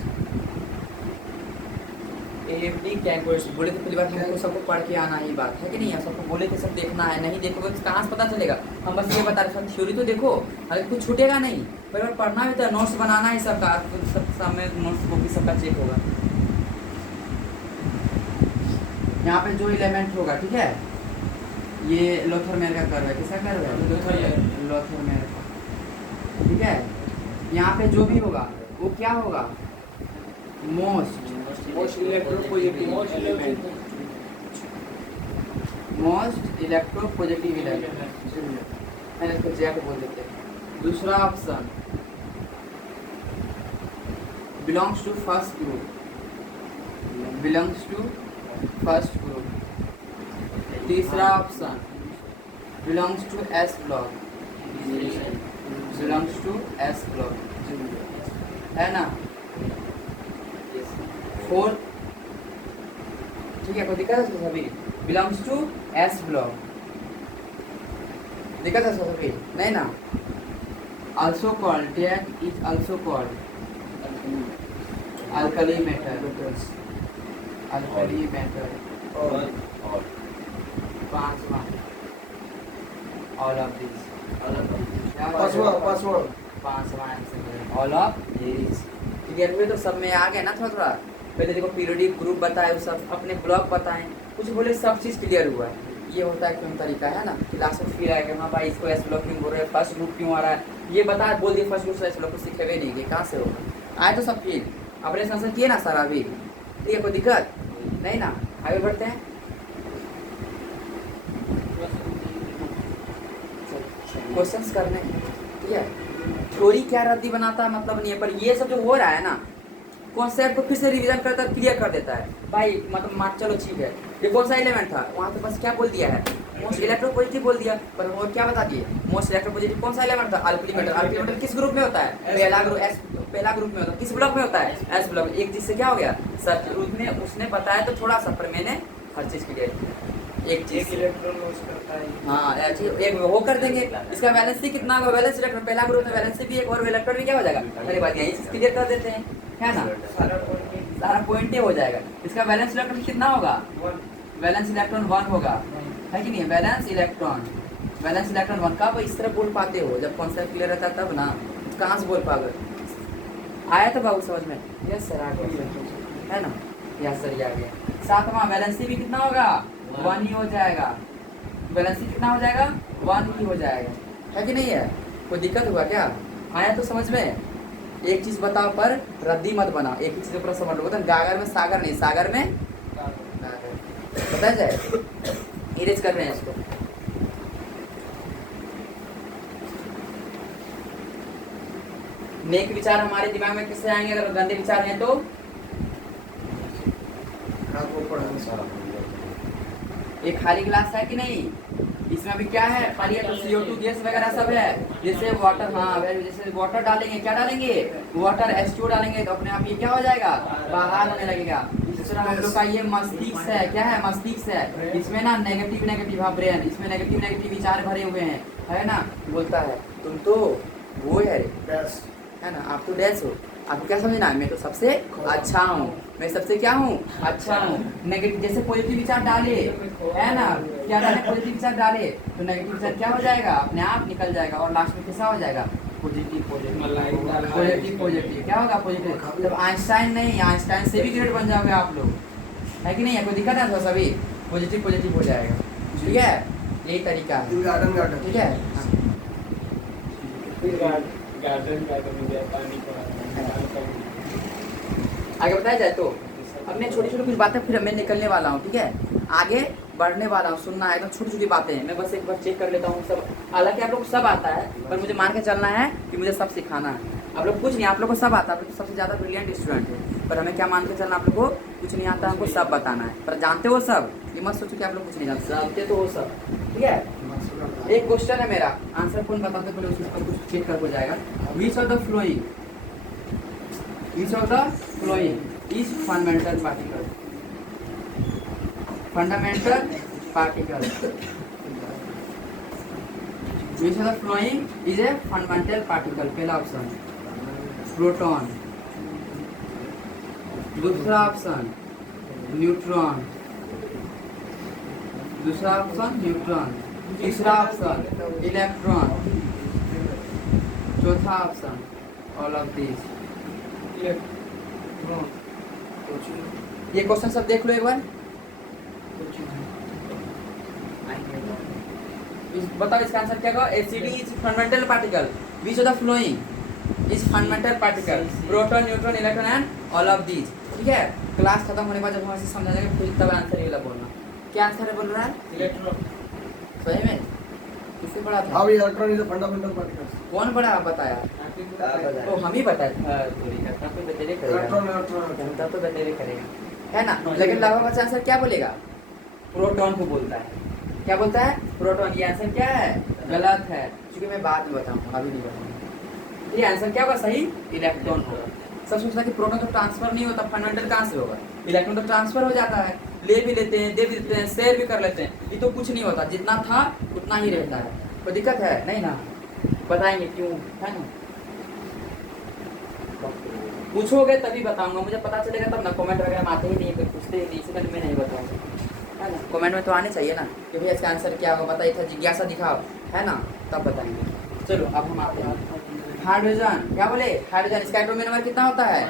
AFD कैंक्रोटियस बोले थे पहली बार, हमको सबको पढ़ के आना ही बात है कि नहीं है। सबको बोले थे, सब देखना है, नहीं देखोगे तो कहाँ से पता चलेगा। हम बस ये बता रहे थे, थ्योरी तो देखो, अरे कुछ छूटेगा नहीं। पर पढ़ना भी था, नोट्स बनाना ही सबका, सब सामने नोट्स को भी सबका चेक होगा। यहाँ पे जो एलिमेंट होगा, ठीक है, ये लोथरमेयर का कर्व है। किसका कर्व है? लोथरमेयर का, ठीक है। यहाँ पे जो भी होगा वो क्या होगा, most electropositive element. Most electropositive element, मैंने इसको जेड बोल देते हैं। दूसरा option belongs to first group, belongs to first group. तीसरा option belongs to S block, belongs to S block, है ना। फोर्थ, ठीक है, कोई दिक्कत है सभी? बिलोंग्स टू एस ब्लॉक, दिक्कत है सभी नहीं ना। Also called, that is also called alkali metal, alkali metal. और पांचवा ऑल ऑफ दिस, पांचवा answer all of this. Clear हुए तो सब में आ गए ना थोड़ा थोड़ा। पहले देखो पीरियोडिक ग्रुप बताए, सब अपने ब्लॉक बताएं, कुछ बोले, सब चीज़ क्लियर हुआ है। ये होता है क्यों तरीका, है ना। क्लास में फिर आएगा, हाँ भाई इसको एस ब्लॉक क्यों बोल रहे हैं, फर्स्ट ग्रुप क्यों आ रहा है, ये बता बोल दिए फर्स्ट ग्रुप से एस ब्लॉक को सीखे नहीं गए, कहाँ से होगा। आए तो सब फिर अपने संसद किए ना सारा अभी, ठीक है, कोई दिक्कत नहीं ना। आगे बढ़ते हैं। क्वेश्चंस करने हैं, ठीक है। थ्योरी क्या रद्दी बनाता है मतलब नहीं है, पर ये सब जो हो रहा है ना, कॉन्सेप्ट को फिर से रिवीजन करता है, क्लियर कर देता है भाई। मतलब मान चलो ठीक है, ये कौन सा एलिमेंट था, वहाँ पे बस क्या बोल दिया है, मोस्ट इलेक्ट्रोपॉजिटिव बोल दिया, पर वो क्या बता दिए, मोस्ट इलेक्ट्रोपॉजिटिव कौन सा एलिमेंट था, अल्कली मेटल। अल्कली मेटल किस ग्रुप में होता है, पहला ग्रुप एस, पहला ग्रुप में होता है, किस ब्लॉक में होता है, एस ब्लॉक। एक चीज से क्या हो गया, सब उसने बताया तो थोड़ा सा, पर मैंने हर चीज क्लियर किया। एक चीज इलेक्ट्रॉन लॉस करता है। हाँ, एक वो कर देंगे। इसका वैलेंसी कितना होगा, वैलेंस इलेक्ट्रॉन, पहला ग्रुप में वैलेंसी भी एक और इलेक्ट्रॉन भी क्या हो जाएगा, पहली बात यही क्लियर कर देते हैं, है ना। सारा पॉइंट ही हो जाएगा। इसका वैलेंस इलेक्ट्रॉन कितना होगा, वैलेंस इलेक्ट्रॉन 1 होगा, है कि नहीं। वैलेंस इलेक्ट्रॉन 1 कब इस तरह बोल पाते हो, जब कॉन्सेप्ट क्लियर रहता है तब ना, कहाँ से बोल पाओगे। आया तो बाबू समझ में, यस सर आ गया, है ना, यस सर आ गया। सातवां वैलेंसी भी कितना होगा, 1 ही हो जाएगा। वैलेंसी कितना हो जाएगा, 1 ही हो जाएगा, है कि नहीं है। कोई दिक्कत हुआ क्या, आया तो समझ में। एक चीज बताओ पर रद्दी मत बनाओ, एक ही चीज पर समझ लो। गागर में सागर नहीं, सागर में पता जाए। इरेज कर रहे हैं इसको। नेक विचार हमारे दिमाग में किससे आएंगे, अगर गंदे विचार हैं तो एक खाली गिलास है कि नहीं, इसमें अभी क्या है, खाली है तो CO2 गैस वगैरह सब है। जैसे वाटर, हाँ जैसे वाटर डालेंगे, क्या डालेंगे, वाटर H2 डालेंगे, तो अपने आप ये क्या हो जाएगा, बाहर होने लगेगा। इस तरह हम लोग का ये मस्तिष्क है, क्या है, मस्तिष्क है। इसमें ना नेगेटिव ब्रेन, इसमें नेगेटिव विचार भरे हुए हैं, है ना। बोलता है तुम तो वो है ना, आप तो डैश हो, आपको क्या समझना है, मैं तो सबसे अच्छा हूँ, मैं सबसे क्या हूँ, अच्छा हूँ। नेगेटिव जैसे पॉजिटिव विचार डाले, है ना, क्या डाले, पॉजिटिव विचार डाले तो नेगेटिव विचार क्या हो जाएगा, अपने आप निकल जाएगा और लास्ट में कैसा हो जाएगा, पॉजिटिव मलाई डाल पॉजिटिव पॉजिटिव क्या होगा पॉजिटिव? जब आइंस्टाइन नहीं, आइंस्टाइन से भी ग्रेड बन जाओगे आप लोग, है कि नहीं है? कोई दिक्कत है? तो सभी पॉजिटिव पॉजिटिव हो जाएगा, ठीक है? यही तरीका है, गार्डन ठीक है? गार्डन में जाए पानी पड़ा। आगे बताया जाए तो अब मैं छोटी छोटी कुछ बातें फिर मैं निकलने वाला हूँ, ठीक है? आगे बढ़ने वाला हूँ, सुनना है एकदम छोटी छोटी बातें हैं, मैं बस एक बार चेक कर लेता हूँ सब। हालांकि आप लोग को सब आता है, पर मुझे मान के चलना है कि मुझे सब सिखाना है। आप लोग कुछ नहीं, आप लोग को सब आता है, आप लोग सबसे ज़्यादा ब्रिलियंट स्टूडेंट है, पर हमें क्या मान के चलना, आप लोग को कुछ नहीं आता, हमको सब बताना है। पर जानते हो सब, ये मत सोचो कि आप लोग कुछ नहीं जानते, जानते तो हो सब, ठीक है? एक क्वेश्चन है मेरा, आंसर कौन बताते पहले उस पर कुछ चेक कर हो जाएगा। Which of the following is fundamental particle? Fundamental particle which of the following is a fundamental particle? पहला ऑप्शन प्रोटॉन, दूसरा ऑप्शन न्यूट्रॉन, तीसरा ऑप्शन इलेक्ट्रॉन, चौथा ऑप्शन ऑल ऑफ दिस। ये क्वेश्चन सब देख लो एक बार, बताओ इसका आंसर क्या होगा? ACD is fundamental particle, which of the following is fundamental particle? Proton, neutron, electron and all of these, ठीक है? क्लास खत्म होने के बाद जब हम ऐसे समझा जाएगा फिर तब आंसर ये वाला बोलना। क्या आंसर है बोल रहा है? इलेक्ट्रॉन। सही में? किससे पढ़ा था? हाँ, इलेक्ट्रॉन इज फंडामेंटल पार्टिकल। कौन बड़ा बताया? तो हम ही बताए बतेरे करेगा, जनता तो बतेरे करेगा, है ना? लेकिन लगभग बच्चा आंसर क्या बोलेगा? प्रोटॉन को बोलता है। क्या बोलता है? प्रोटॉन। ये आंसर क्या है? गलत है, क्योंकि मैं बाद में बताऊंगा, अभी नहीं बताऊंगा। ये आंसर क्या होगा? सही इलेक्ट्रॉन होगा। सब सोचता है कि प्रोटॉन तो ट्रांसफर नहीं होता, फंडामेंटल कहाँ से होगा? इलेक्ट्रॉन तो ट्रांसफर हो जाता है, ले भी लेते हैं, दे भी देते हैं, शेयर भी कर लेते हैं। ये तो कुछ नहीं होता, जितना था उतना ही रहता है। कोई दिक्कत है? नहीं ना? बताएंगे क्यों, है ना? पूछोगे तभी बताऊंगा, मुझे पता चलेगा तब ना। कमेंट वगैरह में आते ही नहीं, कोई पूछते ही नहीं, इसलिए मैं नहीं बताऊंगा, है ना? कमेंट में तो आने चाहिए ना कि भैया इसका आंसर क्या होगा, बताइए था, जिज्ञासा दिखाओ, है ना? तब बताएंगे। चलो अब हम आते हैं हाइड्रोजन। क्या बोले? हाइड्रोजन, इसका एटॉमिक नंबर कितना होता है?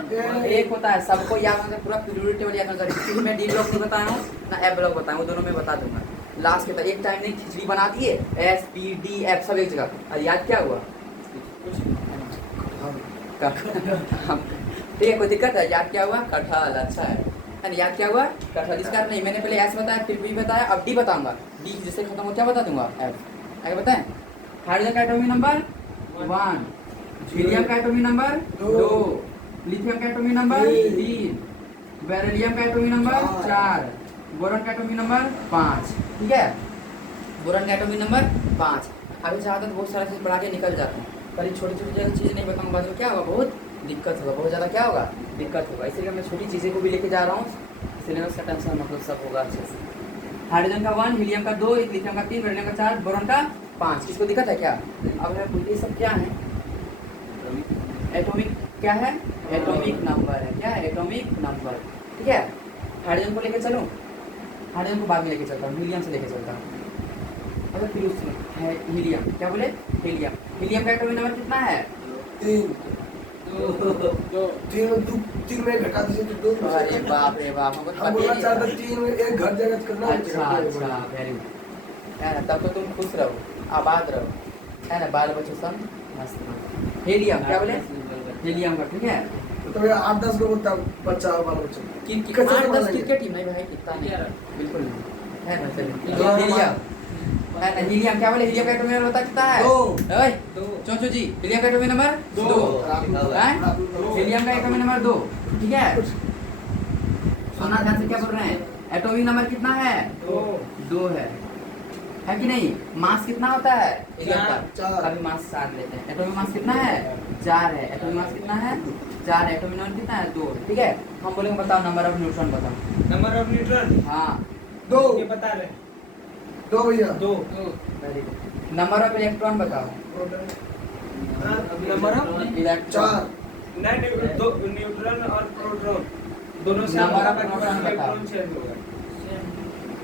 1 होता है। सबको याद होगा, पूरा पीरियोडिक टेबल याद होगा। किसी में डी ब्लॉक नहीं बताया हूँ ना एफ ब्लॉक बताया हूँ, दोनों में बता दूंगा लास्ट के तक। एक टाइम नहीं खिचड़ी बना दिए, एस पी डी एफ सब एक जगह, और याद क्या हुआ? ठीक है, कोई दिक्कत है? याद क्या हुआ? कटहल। अच्छा है ना? याद क्या हुआ? कटहल। इसका नहीं, मैंने पहले एस बताया, फिर बी बताया, अब डी बताऊंगा। डी जिससे खत्म हो क्या बता दूंगा? एफ। आगे बताएं। हाइड्रोजन का एटॉमिक नंबर 1, हीलियम का एटॉमिक नंबर 2, लिथियम का एटॉमिक नंबर 3, बेरिलियम का एटॉमिक नंबर 4, बोरॉन का एटॉमिक नंबर 5, ठीक है? बोरॉन का एटॉमिक नंबर 5। अभी चाहता तो बहुत सारा चीज़ पढ़ा के निकल जाते हैं, पर ये छोटी छोटी जगह चीज़ नहीं बताऊंगा, बाद में क्या होगा? बहुत दिक्कत होगा, बहुत ज़्यादा क्या होगा? दिक्कत होगा। इसीलिए मैं छोटी चीज़ें को भी लेके जा रहा हूँ, सिलेबस का टेंशन मतलब सब होगा अच्छे से। हाइड्रोजन का 1, हीलियम का 2, लिथियम का 3, बेरिलियम का 4, बोरॉन का 5। किसको दिक्कत है क्या? अब ये सब क्या है? एटॉमिक क्या है? एटॉमिक नंबर है। क्या है? एटॉमिक नंबर, ठीक है? हाइड्रोजन को लेके चलूं? हाइड्रोजन को बाद में लेके चलता हूँ, हीलियम से लेके चलता हूँ। अगर फिर उसमें है हीलियम। क्या बोले? हीलियम। हीलियम का एटॉमिक नंबर कितना है? 3 में घटा दीजिए तो 2। अरे बाप रे बाप, हमको हम बोलना चाहते 3 में एक घट जाएगा तो करना। अच्छा, वेरी गुड, है ना? तब तो तुम खुश रहो, आबाद रहो, है ना? बाल बच्चों सब मस्त रहो। हीलियम। क्या बोले? हीलियम का, ठीक है? तो भैया 8-10 लोग बच्चा वाला बच्चा 8-10 क्रिकेट टीम नहीं भाई, कितना नहीं, बिल्कुल नहीं, है ना? चलिए हीलियम, है ना? हीलियम। क्या बोले? हीलियम का एटॉमिक नंबर कितना है? 2। चोचो जी, हीलियम का एटॉमिक नंबर 2 है। हीलियम का एटॉमिक नंबर 2, ठीक है? सोना ध्यान से क्या बोल रहे हैं? एटॉमिक नंबर कितना है? 2 है कि नहीं? मास कितना होता है हीलियम का? 4। अभी मास 4 लेते हैं। एटॉमिक मास कितना है? 4 है। एटॉमिक मास कितना है? 4 है। एटॉमिक नंबर कितना है? 2, ठीक है? हम बोलेंगे बताओ नंबर ऑफ न्यूट्रॉन बताओ। Number of neutron? हाँ 2 ये बता रहे 2 भैया 2। Very good. Number of electron बताओ। Number of electron 4। नहीं, दो न्यूट्रॉन और प्रोटॉन दोनों से नंबर ऑफ हमारा प्रोटॉन बताओ। इलेक्ट्रॉन चेंज होगा।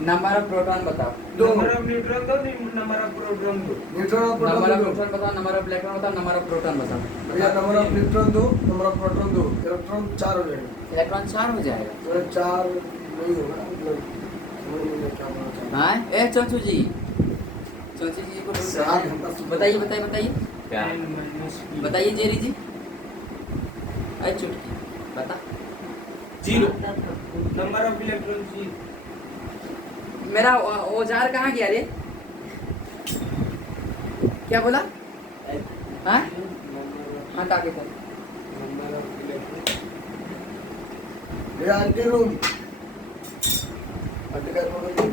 नंबर ऑफ प्रोटॉन बताओ। दो। नंबर ऑफ न्यूट्रॉन दो, नंबर ऑफ प्रोटॉन दो। न्यूट्रॉन और नंबर ऑफ प्रोटॉन दो। न्यूट्रॉन बताओ, नंबर ऑफ इलेक्ट्रॉन बताओ, नंबर ऑफ प्रोटॉन बताओ। भैया नंबर ऑफ न्यूट्रॉन दो, नंबर ऑफ प्रोटॉन दो, इलेक्ट्रॉन 4 हो जाएगा। इलेक्ट्रॉन 4 हो जाएगा। मतलब 4 नहीं होगा, मतलब समझ नहीं क्या बोलना चाह रहा हाँ ए चंचू जी, चंचू जी को सात घंटा सुबह। बताइए बताइए बताइए क्या? N minus P। बताइए जेरी जी। अरे चुटकी बता। 0 नंबर ऑफ इलेक्ट्रॉन 0। मेरा औजार कहाँ गया रे? क्या बोला? हाँ हाँ ताकि कर। नंबर ऑफ इलेक्ट्रॉन भैया आंटी रूम। आंटी का प्रोटॉन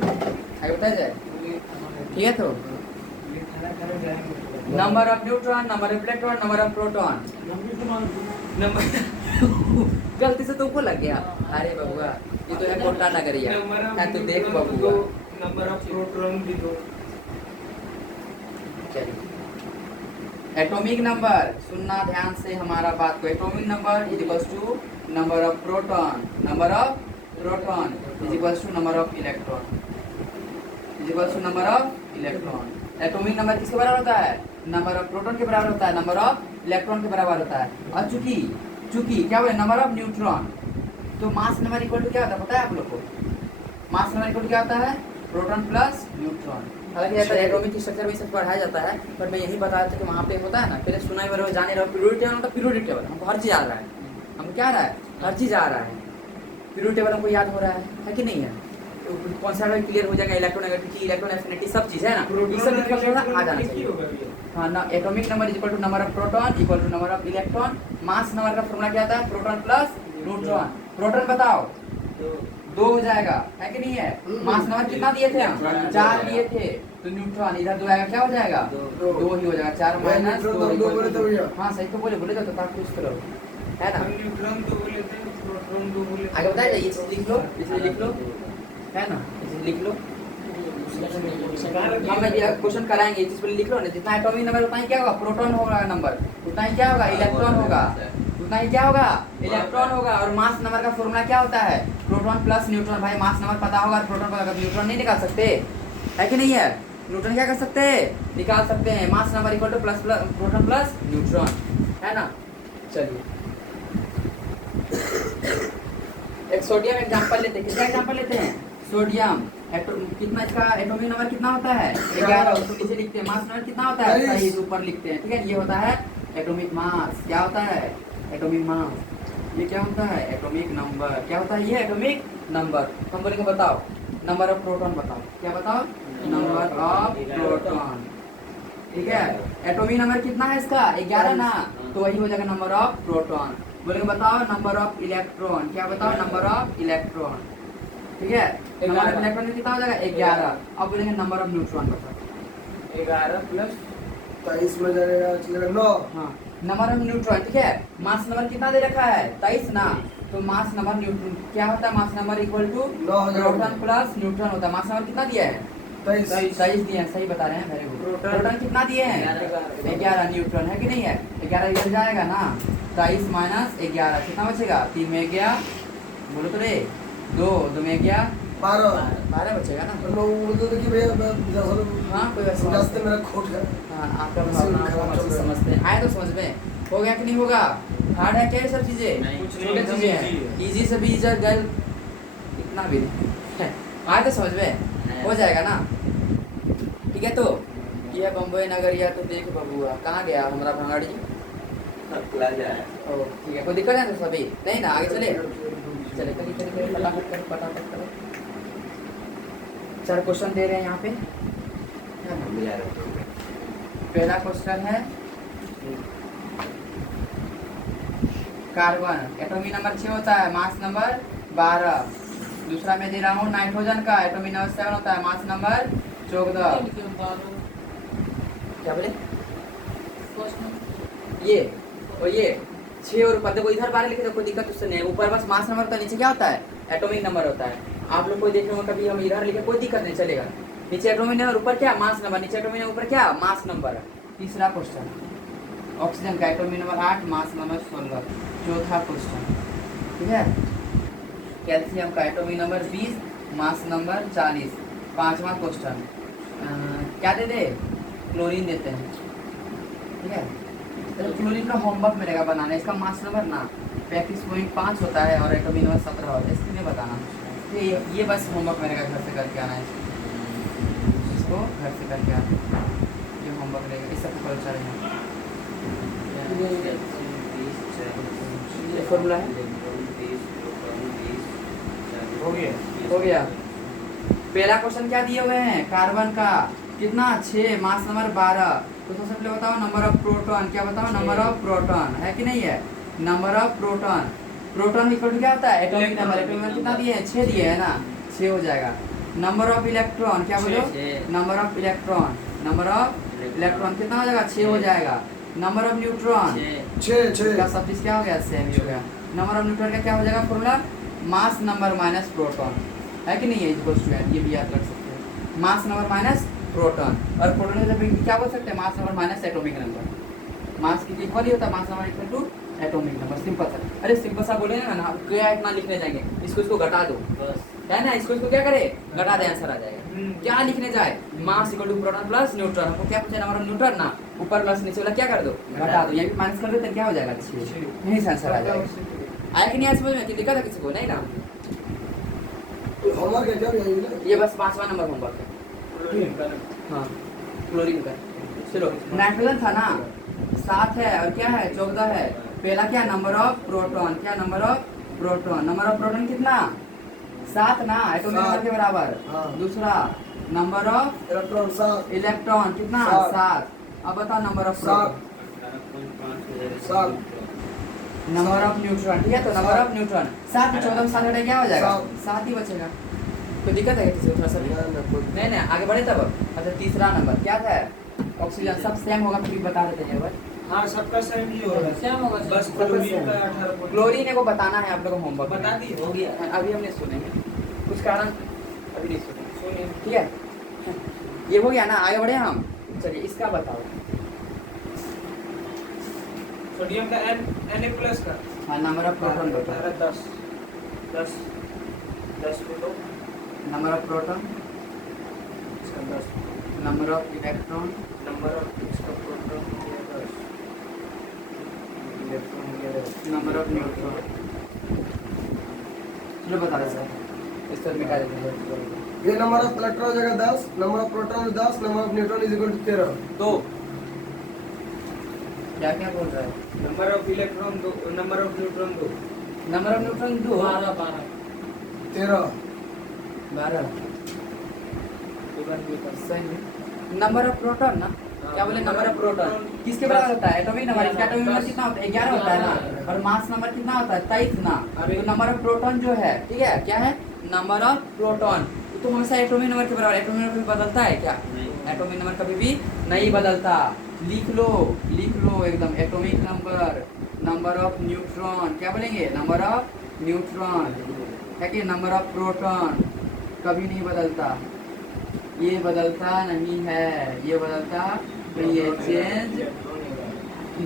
आगे बताया जाए, ठीक है। तो ये खाना खाने जाएंगे। Number of neutron, number of electron, number of proton. Number गलती से तुमको लग गया। अरे बबुआ ये तो है कोटा नगरिया है, तो देख बबुआ। नंबर ऑफ प्रोटॉन भी दो। चलिए एटॉमिक नंबर सुनना ध्यान से हमारा बात को। Atomic number is equals to number of proton, number of proton is equals to number of electron, is equals to number of electron. Atomic number किसके बराबर होता है? नंबर ऑफ प्रोटॉन के बराबर होता है, नंबर ऑफ इलेक्ट्रॉन के बराबर होता है। और चूंकि क्या बोले नंबर ऑफ न्यूट्रॉन, तो मास नंबर इक्वल टू क्या होता है पता है आप लोग को? मास नंबर इक्वल टू क्या होता है? Proton plus neutron. हालांकि ऐसा एटॉमिक स्ट्रक्चर में सब पढ़ाया जाता है, पर मैं यही बता रहा था कि वहाँ पे होता है ना, पहले सुना ही रहो जाने रहो, पीरियोडिक टेबल मतलब पीरियोडिक टेबल हमको हर चीज़ आ रहा है। हम क्या आ रहा है? हर चीज़ आ रहा है। पीरियोडिक टेबल हमको याद हो रहा है कि नहीं है? कौन सा क्लियर हो जाएगा, इलेक्ट्रोनेगेटिविटी, इलेक्ट्रॉन एफिनिटी, सब चीज़ है ना, ये सब निकल थोड़ा आ जाना चाहिए। हाँ ना, atomic number equal to number of proton equal to number of electron. Mass number का फॉर्मूला क्या आता है? Proton plus neutron. प्रोटॉन बताओ 2 हो जाएगा, है कि नहीं है? मास नंबर कितना दिए थे हम? 4 दिए थे, तो न्यूट्रॉन इधर 2 आएगा, क्या हो जाएगा? 2 ही हो जाएगा। 4 माइनस 2 हाँ सही तो बोले तो कुछ तो रहो, है ना? न्यूट्रॉन दो बोले थे, प्रोटॉन दो बोले थे। आगे बताया जाइए, ये लिख लो, इसे लिख लो, है ना, इसे लिख लो। हम क्वेश्चन कराएंगे, इस पर लिख लो ना। जितना एटॉमिक नंबर उतना ही क्या होगा? प्रोटॉन होगा नंबर, उतना ही क्या होगा? इलेक्ट्रॉन होगा, उतना ही क्या होगा? इलेक्ट्रॉन होगा। और मास नंबर का फॉर्मूला क्या होता है? Proton plus neutron. भाई मास नंबर पता होगा और प्रोटॉन पता होगा, न्यूट्रॉन नहीं निकाल सकते, है कि नहीं है? न्यूट्रॉन क्या कर सकते हैं? निकाल सकते हैं। Mass number equal two plus proton plus neutron, है ना। चलिए एक सोडियम एग्जांपल लेते हैं। किसका एग्जांपल लेते हैं? सोडियम। कितना इसका एटॉमिक नंबर कितना होता है? 11। उसको नीचे लिखते हैं। मास नंबर कितना होता है? 23 ऊपर लिखते हैं, ठीक है। ये होता है एटॉमिक मास। क्या होता है? Atomic mass. ये क्या होता है? Atomic number. क्या होता है ये? Atomic number. हम बोलेंगे बताओ नंबर ऑफ प्रोटॉन बताओ। क्या बताओ? नंबर ऑफ प्रोटॉन, ठीक है। एटॉमिक नंबर कितना है इसका? 11 ना, तो वही हो जाएगा नंबर ऑफ प्रोटॉन। बोलेंगे बताओ नंबर ऑफ इलेक्ट्रॉन। क्या बताओ? नंबर ऑफ इलेक्ट्रॉन, ठीक है। नंबर ऑफ इलेक्ट्रॉन कितना हो जाएगा? 11। अब बोलेंगे नंबर ऑफ न्यूट्रॉन बताओ। 11 प्लस 23 में जाएगा, चलेगा 9। हाँ नंबर ऑफ न्यूट्रॉन, ठीक है। मास नंबर कितना दे रखा है? 23 ना, तो मास नंबर न्यूट्रॉन क्या होता है? मास नंबर इक्वल टू 9 हो जाएगा। प्रोटॉन प्लस न्यूट्रॉन होता है। मास नंबर कितना दिया है? 23 दिए हैं, सही बता रहे हैं, वेरी गुड। प्रोटॉन कितना दिए हैं? 11। न्यूट्रॉन है कि नहीं है? 11 इधर जाएगा ना, 23 माइनस 11 कितना बचेगा? 3 में 11, बोलो तो रे, 2 में 11, 12 बचेगा ना। तो लोग बोलते थे कि भैया मैं दरअसल हाँ कोई बात रास्ते मेरा खोट है। हाँ आपका भावना हम अच्छे से समझते हैं। आए तो समझ में हो गया कि नहीं होगा? हार्ड है क्या ये सब चीजें? नहीं, छोटे चीजें हैं, इजी से भी इधर गल इतना भी नहीं। आए तो समझ में हो जाएगा ना, ठीक है। तो ये बम्बई नगरिया तो देख बबुआ कहाँ गया हमारा भंगाड़ी? ओ ठीक है, कोई दिक्कत है तो सभी नहीं ना, आगे चले चले चलिए फटाफट करो। 4 क्वेश्चन दे रहे हैं यहाँ पे। पहला क्वेश्चन है कार्बन, एटॉमिक नंबर 6 होता है, मास नंबर 12। दूसरा मैं दे रहा हूँ नाइट्रोजन का, एटॉमिक नंबर 7 होता है, मास नंबर 14। क्या बोले? ये और ये 6 और ऊपर देखो, इधर 12 लिखे तो कोई दिक्कत उससे नहीं है। ऊपर बस मास नंबर होता है, नीचे क्या होता है? एटॉमिक नंबर होता है। आप लोग को देखने में कभी हम इधर लिखे कोई दिक्कत नहीं चलेगा। नीचे एटॉमिक नंबर, ऊपर क्या? Mass number. नीचे एटॉमिक नंबर, ऊपर क्या? Mass number. तीसरा क्वेश्चन ऑक्सीजन का, एटॉमिक नंबर 8, मास नंबर 16। चौथा क्वेश्चन, ठीक है। कैल्शियम का, एटॉमिक नंबर 20, मास नंबर 40, 5वां क्वेश्चन। क्या दे दे? क्लोरीन देते हैं, ठीक है। तो क्लोरीन का होमवर्क मिलेगा बनाना, इसका मास नंबर ना 35.5 होता है और एटॉमिक नंबर 17 होता है, इसके लिए बताना। तो ये बस होमवर्क मिलेगा, घर से करके आना है इसको घर से करके आना, ये होमवर्क रहेगा, इस सबको पता चलेगा। ये फॉर्मूला है, हो गया। पहला क्वेश्चन क्या दिए हुए हैं? कार्बन का कितना 6, मास नंबर 12। तो सबसे पहले बताओ नंबर ऑफ प्रोटॉन, क्या बताओ? नंबर ऑफ प्रोटॉन है कि नहीं है? Number of proton, proton equal to क्या होता है? Atomic number. एटॉमिक नंबर कितना दिए हैं? 6 दिए है ना, 6 हो जाएगा। नंबर ऑफ इलेक्ट्रॉन, क्या बोलो? Number of electron, number of electron कितना हो जाएगा? 6 हो जाएगा। नंबर ऑफ न्यूट्रॉन 6 का सब चीज क्या हो गया? सेम ही हो गया। नंबर ऑफ न्यूट्रॉन का क्या हो जाएगा फॉर्मूला? मास नंबर माइनस प्रोटॉन, है कि नहीं है? इक्वल्स टू, ये भी याद रख सकते हैं, मास नंबर माइनस प्रोटॉन। और प्रोटॉन से क्या बोल सकते हैं? Mass number minus atomic number. Mass की इक्वल ही होता है, mass number equal to atomic number. Simple सा। अरे सिंपल सा बोले ना, क्या इतना लिखने जाएंगे? इसको घटा दो, है ना, इसको क्या करे? घटा दे, आंसर आ जाएगा। क्या लिखने जाए? Mass equal to proton plus neutron. हमको क्या पूछा? नंबर ऑफ न्यूट्रॉन ना, ऊपर प्लस नीचे वाला क्या कर दो? घटा दो। यहाँ भी माइनस कर दो तो क्या हो जाएगा? 6। यही से आंसर आ जाएगा। आया कि नहीं समझ में? कि दिक्कत है किसी को? नहीं ना, होमवर्क है क्या भैया ये? ये बस 5वां नंबर होमवर्क है। हाँ, क्लोरीन का। चलो, नाइट्रोजन था ना 7 है और क्या है? 14 है। पहला क्या? नंबर ऑफ प्रोटॉन, क्या? Number of proton. Number of proton कितना? 7 ना, एटॉमिक नंबर के बराबर। हाँ। दूसरा नंबर ऑफ इलेक्ट्रॉन 7 इलेक्ट्रॉन कितना? 7। अब बताओ number of proton. 7 number of neutron, ठीक है। तो नंबर ऑफ न्यूट्रॉन 7 में 14 में 7 हटा क्या हो जाएगा? 7 ही बचेगा। कोई दिक्कत है किसी को? थोड़ा सा नहीं नहीं, आगे बढ़े तब। अच्छा, तीसरा नंबर क्या था? ऑक्सीजन। सब सेम होगा, फिर बता देते हैं भाई। हाँ, सबका सेम ही होगा। क्या होगा? बस क्लोरीन का 18 क्लोरीन को बताना है आप लोगों को होमवर्क। बता दी, हो गया। अभी हम नहीं सुनेंगे, कुछ कारण अभी नहीं सुनेंगे, सुनिए। ठीक है। ये हो गया ना, आगे बढ़े हम। चलिए इसका बताओ। सोडियम का Na प्लस का हाँ, नंबर ऑफ प्रोटॉन बताओ। 10 प्रोटॉन, नंबर ऑफ प्रोटॉन, इसका 10, number of electron, number of इसका प्रोटॉन हो गया 10, इलेक्ट्रॉन हो गया 10, नंबर ऑफ न्यूट्रॉन। चलो बता दे सर, इस तरह मिटा देते हैं। ये नंबर ऑफ इलेक्ट्रॉन हो जाएगा 10, number of proton 10, number of neutron is equal to 13। तो क्या क्या बोल रहा है? Number of electron 2, number of neutron 2, number of neutron 2, 12 13 12। सही। नंबर ऑफ प्रोटॉन ना, क्या बोले? नंबर ऑफ प्रोटॉन किसके बराबर होता है? Atomic number. इसका एटॉमिक नंबर कितना होता है? 11 होता है ना, और मास नंबर कितना होता है? 23 ना। तो नंबर ऑफ प्रोटॉन जो है, ठीक है, क्या है? Number of proton. तो हमेशा एटॉमिक नंबर के बराबर। एटॉमिक नंबर कभी बदलता है क्या? एटॉमिक नंबर कभी भी नहीं बदलता। लिख लो एकदम। Atomic number, number of neutron, क्या बोलेंगे? नंबर ऑफ न्यूट्रॉन है कि नंबर ऑफ प्रोटॉन कभी नहीं बदलता। ये बदलता नहीं है, ये बदलता नहीं है।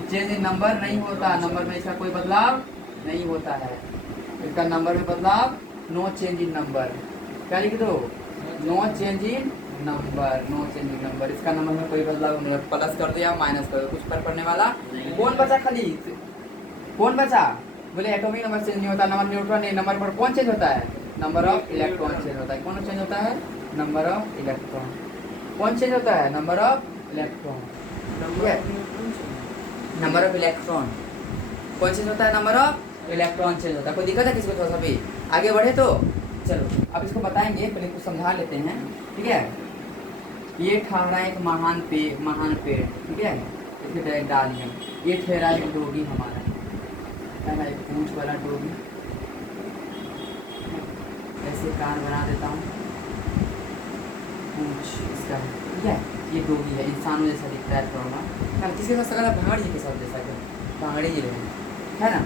चेंज इन नंबर नहीं होता। नंबर में इसका कोई बदलाव नहीं होता है। इसका नंबर में बदलाव, नो चेंज इन नंबर। क्या लिख दो? No change in number, no change in number. इसका नंबर में कोई बदलाव नहीं है। प्लस कर दो या माइनस कर दो, कुछ फर्क पड़ने वाला। कौन बचा खाली? कौन बचा? बोले एटॉमिक नंबर चेंज नहीं होता, नंबर न्यूट्रॉन नहीं। नंबर पर कौन चेंज होता है? नंबर ऑफ इलेक्ट्रॉन चेंज होता है। कौन चेंज होता है? Number of electron. कौन चेंज होता है? Number of electron. Number of electron कौन चेंज होता है? नंबर ऑफ इलेक्ट्रॉन चेंज होता है। कोई दिक्कत है किसी को? थोड़ा सा भी आगे बढ़े तो चलो, अब इसको बताएंगे, पहले कुछ समझा लेते हैं, ठीक है। ये ठहरा एक महान पेड़, ठीक है, इसे डालिए। ये ठहरा एक डोगी हमारा, है ना, एक पूंछ वाला डोगी। ऐसे कान बना देता हूँ, पूंछ इसका, ठीक है। ये डोगी है, इंसानों जैसा दिखता है थोड़ा, किसके साथ सगा? भांगड़ी के साथ जैसा, भांगड़ी है ना।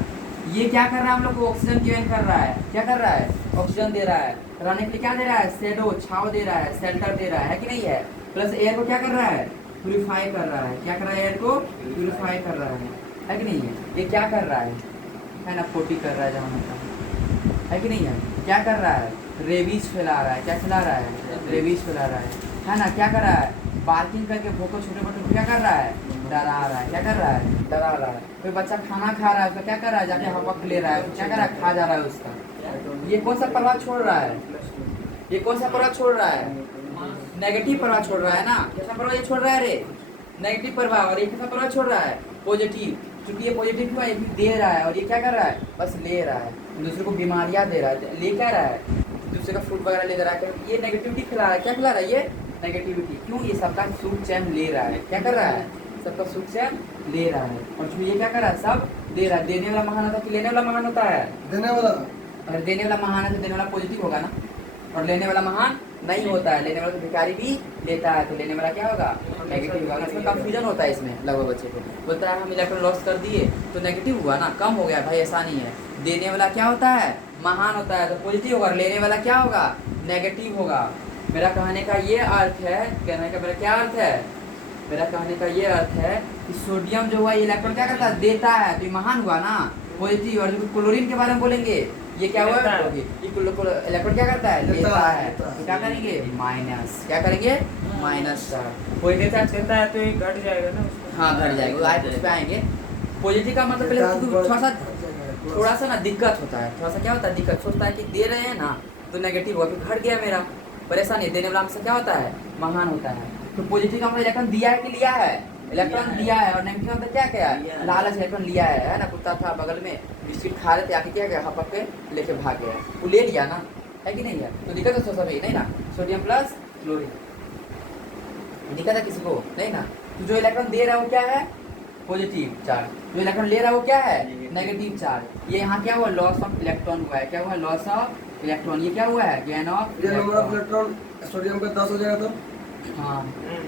ये क्या कर रहा है? हम लोग को ऑक्सीजन गिवन कर रहा है। क्या कर रहा है? ऑक्सीजन दे रहा है। रहने के लिए क्या दे रहा है? शेडो, छाव दे रहा है, शेल्टर दे रहा है कि नहीं है। प्लस एयर को क्या कर रहा है? प्यूरिफाई कर रहा है। क्या कर रहा है? एयर को प्यूरिफाई कर रहा है कि नहीं है। ये क्या कर रहा है ना, पोटी कर रहा है जहाँ मतलब, है कि नहीं है। क्या कर रहा है? रेबीज फैला रहा है। क्या फैला रहा है? रेबीज फैला रहा है ना। क्या कर रहा है? बार्किंग करके भोको छोटे बच्चों को क्या कर रहा है? डरा रहा है। क्या कर रहा है? डरा रहा है। कोई बच्चा खाना खा रहा है, उसका क्या कर रहा है? जाके हपक ले रहा है। क्या कर रहा है? खा जा रहा है उसका। ये कौन सा प्रभाव छोड़ रहा है? ये कौन सा प्रभाव छोड़ रहा है? नेगेटिव प्रभाव छोड़ रहा है ना। कैसा प्रभाव ये छोड़ रहा है रे? नेगेटिव प्रभाव। और ये कैसा प्रभाव छोड़ रहा है? पॉजिटिव। क्योंकि ये पॉजिटिव क्यों है? ये दे रहा है, और ये क्या कर रहा है? बस ले रहा है। दूसरे को बीमारियां दे रहा है। ले क्या रहा है? दूसरे का फूड वगैरह ले रहा है। ये नेगेटिविटी खिला रहा है। क्या खिला रहा है? ये नेगेटिविटी। क्यों? ये सबका सुख चैन ले रहा है। क्या कर रहा है? सबका सुख चैन ले रहा है। और जो ये क्या कर रहा है? सब दे रहा है। देने वाला महान होता है कि लेने वाला महान होता है? देने वाला। अगर देने वाला महान है तो देने वाला पॉजिटिव होगा ना, और लेने वाला महान नहीं होता है। लेने वाला तो भिखारी भी लेता है, तो लेने वाला क्या होगा? नेगेटिव होगा। इसमें कंफ्यूजन होता है इसमें लगभग बच्चे को। बोलता है हम इलेक्ट्रॉन लॉस कर दिए तो नेगेटिव हुआ ना, कम हो गया। भाई ऐसा नहीं है। देने वाला क्या होता है? महान होता है, तो पॉजिटिव होगा। लेने वाला क्या होगा? नेगेटिव होगा। मेरा कहने का ये अर्थ है, कहने का मेरा क्या अर्थ है? मेरा कहने का ये अर्थ है कि सोडियम जो हुआ इलेक्ट्रॉन क्या करता है? देता है, तो ये महान हुआ ना, पॉजिटिव। और जो क्लोरीन के बारे में बोलेंगे, ये क्या हुआ? इलेक्ट्रॉन क्या करता है? लेता है। तो क्या करेंगे? माइनस। क्या करेंगे? Minus charge. पॉजिटिव चार्ज करता है तो ये घट जाएगा ना उसका। हाँ घट जाएगा। आज उस पे आएंगे। पॉजिटिव का मतलब पहले थोड़ा सा ना दिक्कत होता है। थोड़ा सा क्या होता है? दिक्कत। सोचता है कि दे रहे हैं ना तो नेगेटिव हुआ, फिर घट गया मेरा। परेशानी। देने वाला हमसे क्या होता है? महान होता है। तो पॉजिटिव का मतलब इलेक्ट्रॉन दिया है कि लिया है? इलेक्ट्रॉन दिया है। और नेगेटिव मतलब क्या क्या है? लालच। इलेक्ट्रॉन लिया है ना। कुत्ता था बगल में, बिस्किट खा रहे थे, आके क्या गया? हपक के लेके भाग गया। वो ले लिया ना, है कि नहीं है? तो दिक्कत है सभी नहीं ना। सोडियम प्लस क्लोरीन दिक्कत है किसी को? नहीं ना। तो जो इलेक्ट्रॉन दे रहा है वो क्या है? Positive charge. जो इलेक्ट्रॉन ले रहा है वो क्या है? Negative charge. ये यहाँ क्या हुआ? लॉस ऑफ इलेक्ट्रॉन हुआ है। क्या हुआ? Loss of electron. ये क्या हुआ है? गेन ऑफ ये नंबर ऑफ इलेक्ट्रॉन सोडियम पे 10 हो जाएगा तो हाँ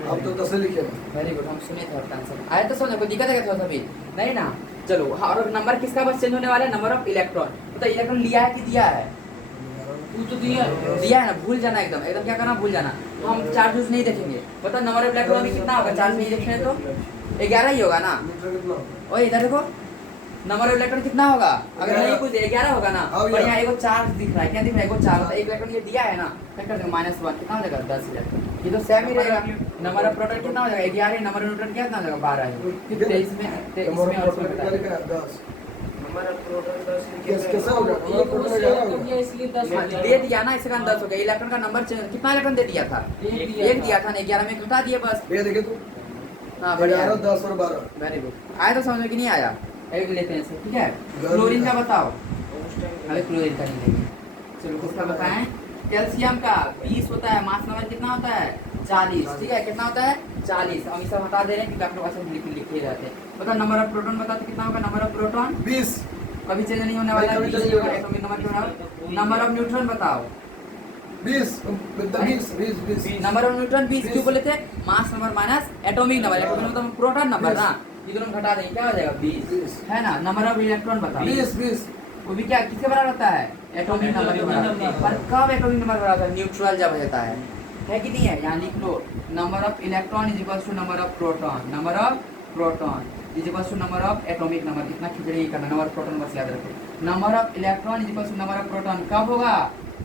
अब तो 10 लिखे ना। Very good. हम सुने थे आपका आंसर आया तो समझो। कोई दिक्कत है क्या थोड़ा सा भी? नहीं ना। चलो हाँ। और नंबर किसका बस चेंज होने वाला है? Number of electron. मतलब इलेक्ट्रॉन लिया है कि दिया है? तू तो दिया है। दिया है ना। भूल जाना एकदम एकदम। क्या करना? भूल जाना। हम चार्ज यूज नहीं देखेंगे। पता नंबर ऑफ इलेक्ट्रॉन अभी कितना होगा? चार्ज नहीं देखेंगे तो 11 ही होगा ना। न्यूट्रॉन कितना? और इधर देखो नंबर ऑफ इलेक्ट्रॉन कितना होगा? अगर नहीं कुछ 11 होगा ना। हाँ, और यहाँ एगो चार्ज दिख रहा है। क्या दिख रहा है? एगो चार्ज होता है। एक इलेक्ट्रॉन ये दिया है ना, क्या कर देंगे? -1 कितना हो जाएगा? 10 इलेक्ट्रॉन। ये तो सेम ही रहेगा। नंबर ऑफ प्रोटॉन कितना हो जाएगा? 11। नंबर ऑफ न्यूट्रॉन कितना हो जाएगा? 12 है। फिर 23 में नंबर इसमें और ऑफ इसमें प्रोटॉन बता लिखा है 10। नंबर ऑफ प्रोटॉन 10 कैसा हो गया? नंबर ऑफ एक प्रोटॉन उससे 11 तो हो किया इसलिए 10 हो गया। दे दिया ना। इसका 10 हो गया। इलेक्ट्रॉन का नंबर कितना इलेक्ट्रॉन दे दिया था? एक दिया था ना। 11 में घटा दिया बस। ये देखे तू हाँ बढ़िया। 11 10 और 12 वेरी गुड। आया तो समझ में कि नहीं आया? एक लेते हैं इसे, ठीक है। क्लोरीन का बताओ। अरे क्लोरीन का नहीं लेंगे। चलो किसका बताएं? कैल्शियम का 20 होता है। मास नंबर कितना होता है? 40। ठीक है। कितना होता है? 40। हम इसे हटा दे रहे हैं क्योंकि आप लोग ऐसे लिखे रहते हैं। बता नंबर ऑफ प्रोटॉन बता तो कितना होगा? नंबर ऑफ प्रोटॉन 20 कभी चेंज नहीं होने वाला है। कभी 20 change ही होगा। नहीं एटॉमिक नंबर क्यों ना? नंबर ऑफ न्यूट्रॉन बताओ। 20 20 नंबर ऑफ न्यूट्रॉन 20 क्यों बोले थे? मास number minus atomic number. Atomic number मतलब प्रोटॉन नंबर ना। ये दोनों घटा देंगे क्या हो जाएगा? 20 है ना। नंबर ऑफ इलेक्ट्रॉन बताओ। 20 वो भी क्या किसके बराबर होता है? एटॉमिक नंबर के बराबर। पर कब एटॉमिक नंबर बराबर होता है? न्यूट्रल जब रहता है कि नहीं है? यहाँ लिख लो। Number of electron is equal to number of proton. Number of proton is equal to number of atomic number. इतना खिचड़ी करना। नंबर ऑफ प्रोटॉन बस याद रखो। Number of electron is equal to number of proton कब होगा?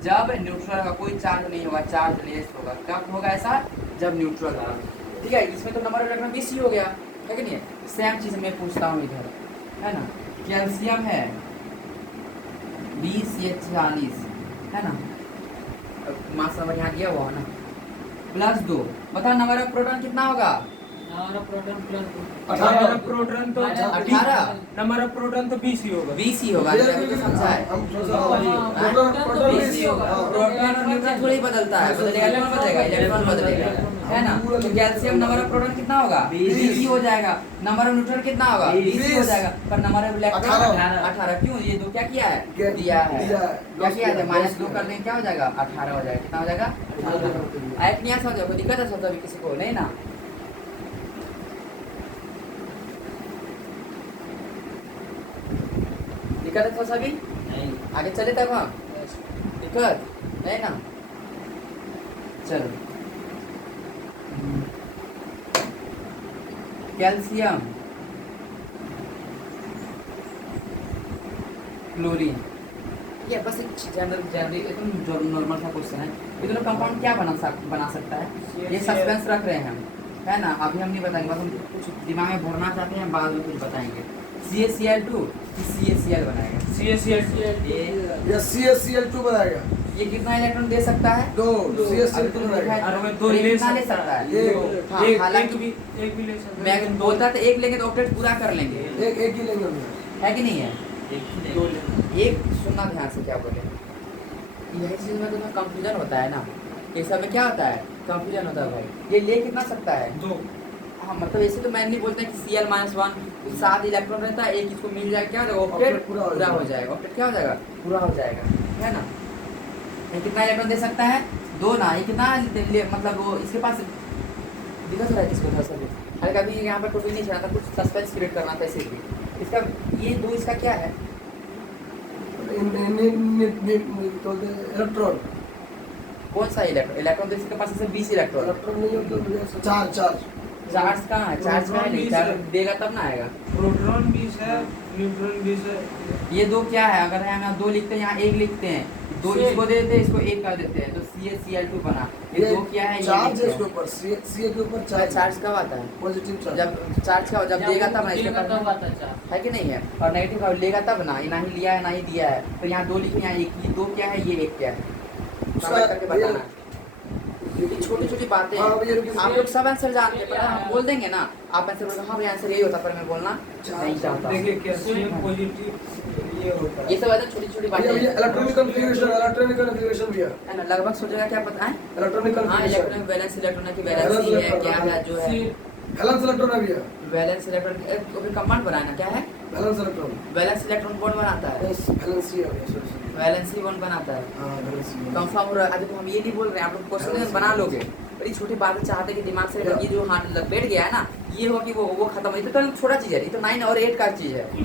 जब न्यूट्रल होगा। कोई चार्ज नहीं होगा, चार्ज लेस होगा। कब होगा ऐसा? जब न्यूट्रल होगा। ठीक है। इसमें तो नंबर ऑफ इलेक्ट्रॉन 20 ही हो गया, है कि नहीं? सेम चीज मैं पूछता हूँ इधर, है ना। कैल्शियम है 20 ये 40 है ना। मास नंबर यहाँ दिया हुआ है ना। +2 बता नंबर ऑफ प्रोटॉन कितना होगा? Number of proton plus 18 proton तो 18 नंबर ऑफ प्रोटॉन तो 20 ही होगा। 20 ही होगा। अभी तो समझा है। हम प्रोटॉन 20 ही होगा। प्रोटॉन और न्यूट्रॉन थोड़ी बदलता है। बदलेगा इलेक्ट्रॉन बदलेगा, इलेक्ट्रॉन बदलेगा, है ना। तो कैल्शियम नंबर ऑफ प्रोटॉन कितना होगा? 20 ही हो जाएगा। नंबर ऑफ न्यूट्रॉन कितना होगा? 20 ही हो जाएगा। पर नंबर ऑफ इलेक्ट्रॉन 18। क्यों? ये दो क्या किया है? दिया है। क्या किया है? -2 कर देंगे क्या हो जाएगा? 18 हो जाएगा। कितना हो जाएगा? 18। आया कि नहीं समझो? कोई दिक्कत है समझो अभी किसी को? नहीं ना। दिक्कत है तो सभी नहीं। आगे चले तब हम दिक्कत नहीं ना। चलो कैल्शियम क्लोरीन ये बस एक जनरल एकदम जो नॉर्मल सा क्वेश्चन है। ये दोनों कंपाउंड क्या बना सकता है, ये सस्पेंस रख रहे हैं हम, है ना। अभी हम नहीं बताएंगे, बस हम कुछ दिमाग में भरना चाहते हैं, बाद में कुछ बताएंगे। CaCl2 कि CaCl बनाएगा, या CaCl2 बनाएगा। ये कितना इलेक्ट्रॉन दे सकता है? 2 CaCl2 अभी बनाएगा। और मैं दो ये ले कितना ले सकता है? एक हाँ, हालांकि एक भी ले सकते मैं बोलता तो एक लेंगे तो ऑक्टेट पूरा कर लेंगे, एक ही लेंगे हम। है कि नहीं है? दो ले एक सुनना ध्यान से क्या बोले, यही चीज में तुम्हें कंफ्यूजन होता है ना, ये सब में क्या होता है, कंफ्यूजन होता है भाई। ये ले कितना सकता है? 2 हाँ, मतलब ऐसे तो मैं नहीं बोलते कि Cl-1 7 इलेक्ट्रॉन रहता है, एक इसको मिल जाएगा, क्या हो जाएगा, ऑक्टेट पूरा हो पूरा हो जाएगा। जाएगा, ऑक्टेट क्या हो जाएगा, पूरा हो जाएगा, है ना। ये कितना इलेक्ट्रॉन दे सकता है? 2 ना, ये कितना मतलब वो इसके पास दिक्कत हो रहा है किसको थोड़ा सा भी, हल्का भी यहाँ पर टॉपिक नहीं चला था, कुछ सस्पेंस क्रिएट करना था इसीलिए। इसका ये 2 इसका क्या है? इलेक्ट्रॉन कौन सा इलेक्ट्रॉन तो इसके पास ऐसे 20 इलेक्ट्रॉन। इलेक्ट्रॉन नहीं होता, चार्ज चार्ज कहाँ है? चार्ज कहाँ नहीं, चार्ज देगा तब ना आएगा। प्रोटॉन 20 है, न्यूट्रॉन 20 है। ये 2 क्या है, अगर हम यहाँ 2 लिखते हैं, यहाँ 1 लिखते हैं, 2 इसको दे देते हैं, इसको 1 कर देते हैं, तो CaCl2 बना। ये 2 क्या है, चार्ज है ये इसके ऊपर, Ca के ऊपर चार्ज चार्ज कब आता है? Positive charge. जब चार्ज का जब देगा तब ना इसके देगा पास तब आता है चार्ज। है कि नहीं है, और नेगेटिव का लेगा तब ना, ये ना ही लिया है ना ही दिया है, तो यहाँ 2 लिखे, यहाँ 1, ये 2 क्या है, ये 1 क्या है, समझ करके बताना है। क्योंकि छोटी छोटी बातें हाँ, भैया, रुकिए। आप लोग सब आंसर जानते हैं, पर हम बोल देंगे ना, आप आंसर बोल, हाँ भाई आंसर यही होता, पर मैं बोलना नहीं चाहता। देखिए कैल्शियम पॉजिटिव ये होता है। ये सब एकदम छोटी छोटी बातें भैया हैं, इलेक्ट्रॉनिक कॉन्फ़िगरेशन भैया, है ना। लगभग सोचेगा क्या पता है, इलेक्ट्रॉनिक हाँ कॉन्फ़िगरेशन इलेक्ट्रॉन वैलेंस इलेक्ट्रॉन की वैलेंसी है, क्या है जो है बैलेंस इलेक्ट्रॉन है भैया, वैलेंस इलेक्ट्रॉन को भी कंपाउंड बनाना, क्या है balance electron, valence electron bond बनाता है, बस बैलेंस ही है भैया, सॉरी वैलेंसी बॉन्ड बनाता है, हाँ बैलेंस ही है। कंफर्म हो रहा है। अभी तो हम ये नहीं बोल रहे हैं, आप लोग क्वेश्चन बना लोगे, बड़ी छोटी बातें चाहते हैं कि दिमाग से ये जो हाथ बैठ गया है ना, ये हो कि वो खत्म हो, ये तो छोटा चीज है, ये तो 9 और 8 का चीज है कि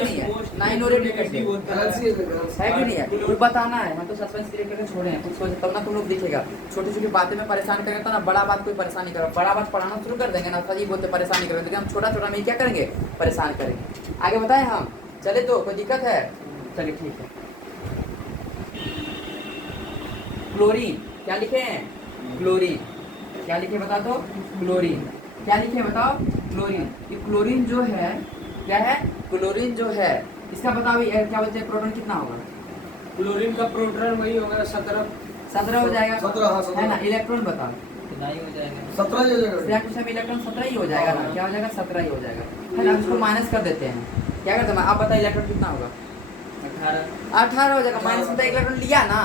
नहीं है, 9 और 8 का चीज है। बैलेंस ही है, बैलेंस है कि नहीं है, वो बताना है, हम तो सस्पेंस क्रिएट करके छोड़े हैं, कुछ सोचे तब ना तुम लोग दिखेगा। छोटी छोटी बातें में परेशान करेंगे तो ना बड़ा बात कोई परेशान नहीं करेगा, बड़ा बात पढ़ाना शुरू कर देंगे ना, सही बोलते परेशान नहीं करेंगे, लेकिन हम छोटा छोटा में क्या करेंगे, परेशान करेंगे। आगे बताएं हम, चले तो कोई दिक्कत है, चलिए ठीक है। क्लोरीन क्या लिखे हैं, क्लोरीन क्या लिखे बता दो, क्लोरीन क्या लिखे बताओ, क्लोरीन। ये क्लोरीन जो है क्या है, क्लोरीन जो है इसका बताओ क्या बोलते हैं, प्रोटॉन कितना होगा, क्लोरीन का प्रोटॉन वही होगा 17 हो जाएगा, 17 हाँ 17 है ना। इलेक्ट्रॉन बताओ, कितना ही हो जाएगा, 17 ही हो जाएगा भैया। कुछ में इलेक्ट्रॉन 17 ही हो जाएगा ना, क्या हो जाएगा, 17 ही हो जाएगा, है ना। उसको माइनस कर देते हैं, क्या करते हैं, आप बताइए इलेक्ट्रॉन कितना होगा, 18 हो जाएगा, माइनस में तो 1 इलेक्ट्रॉन लिया ना,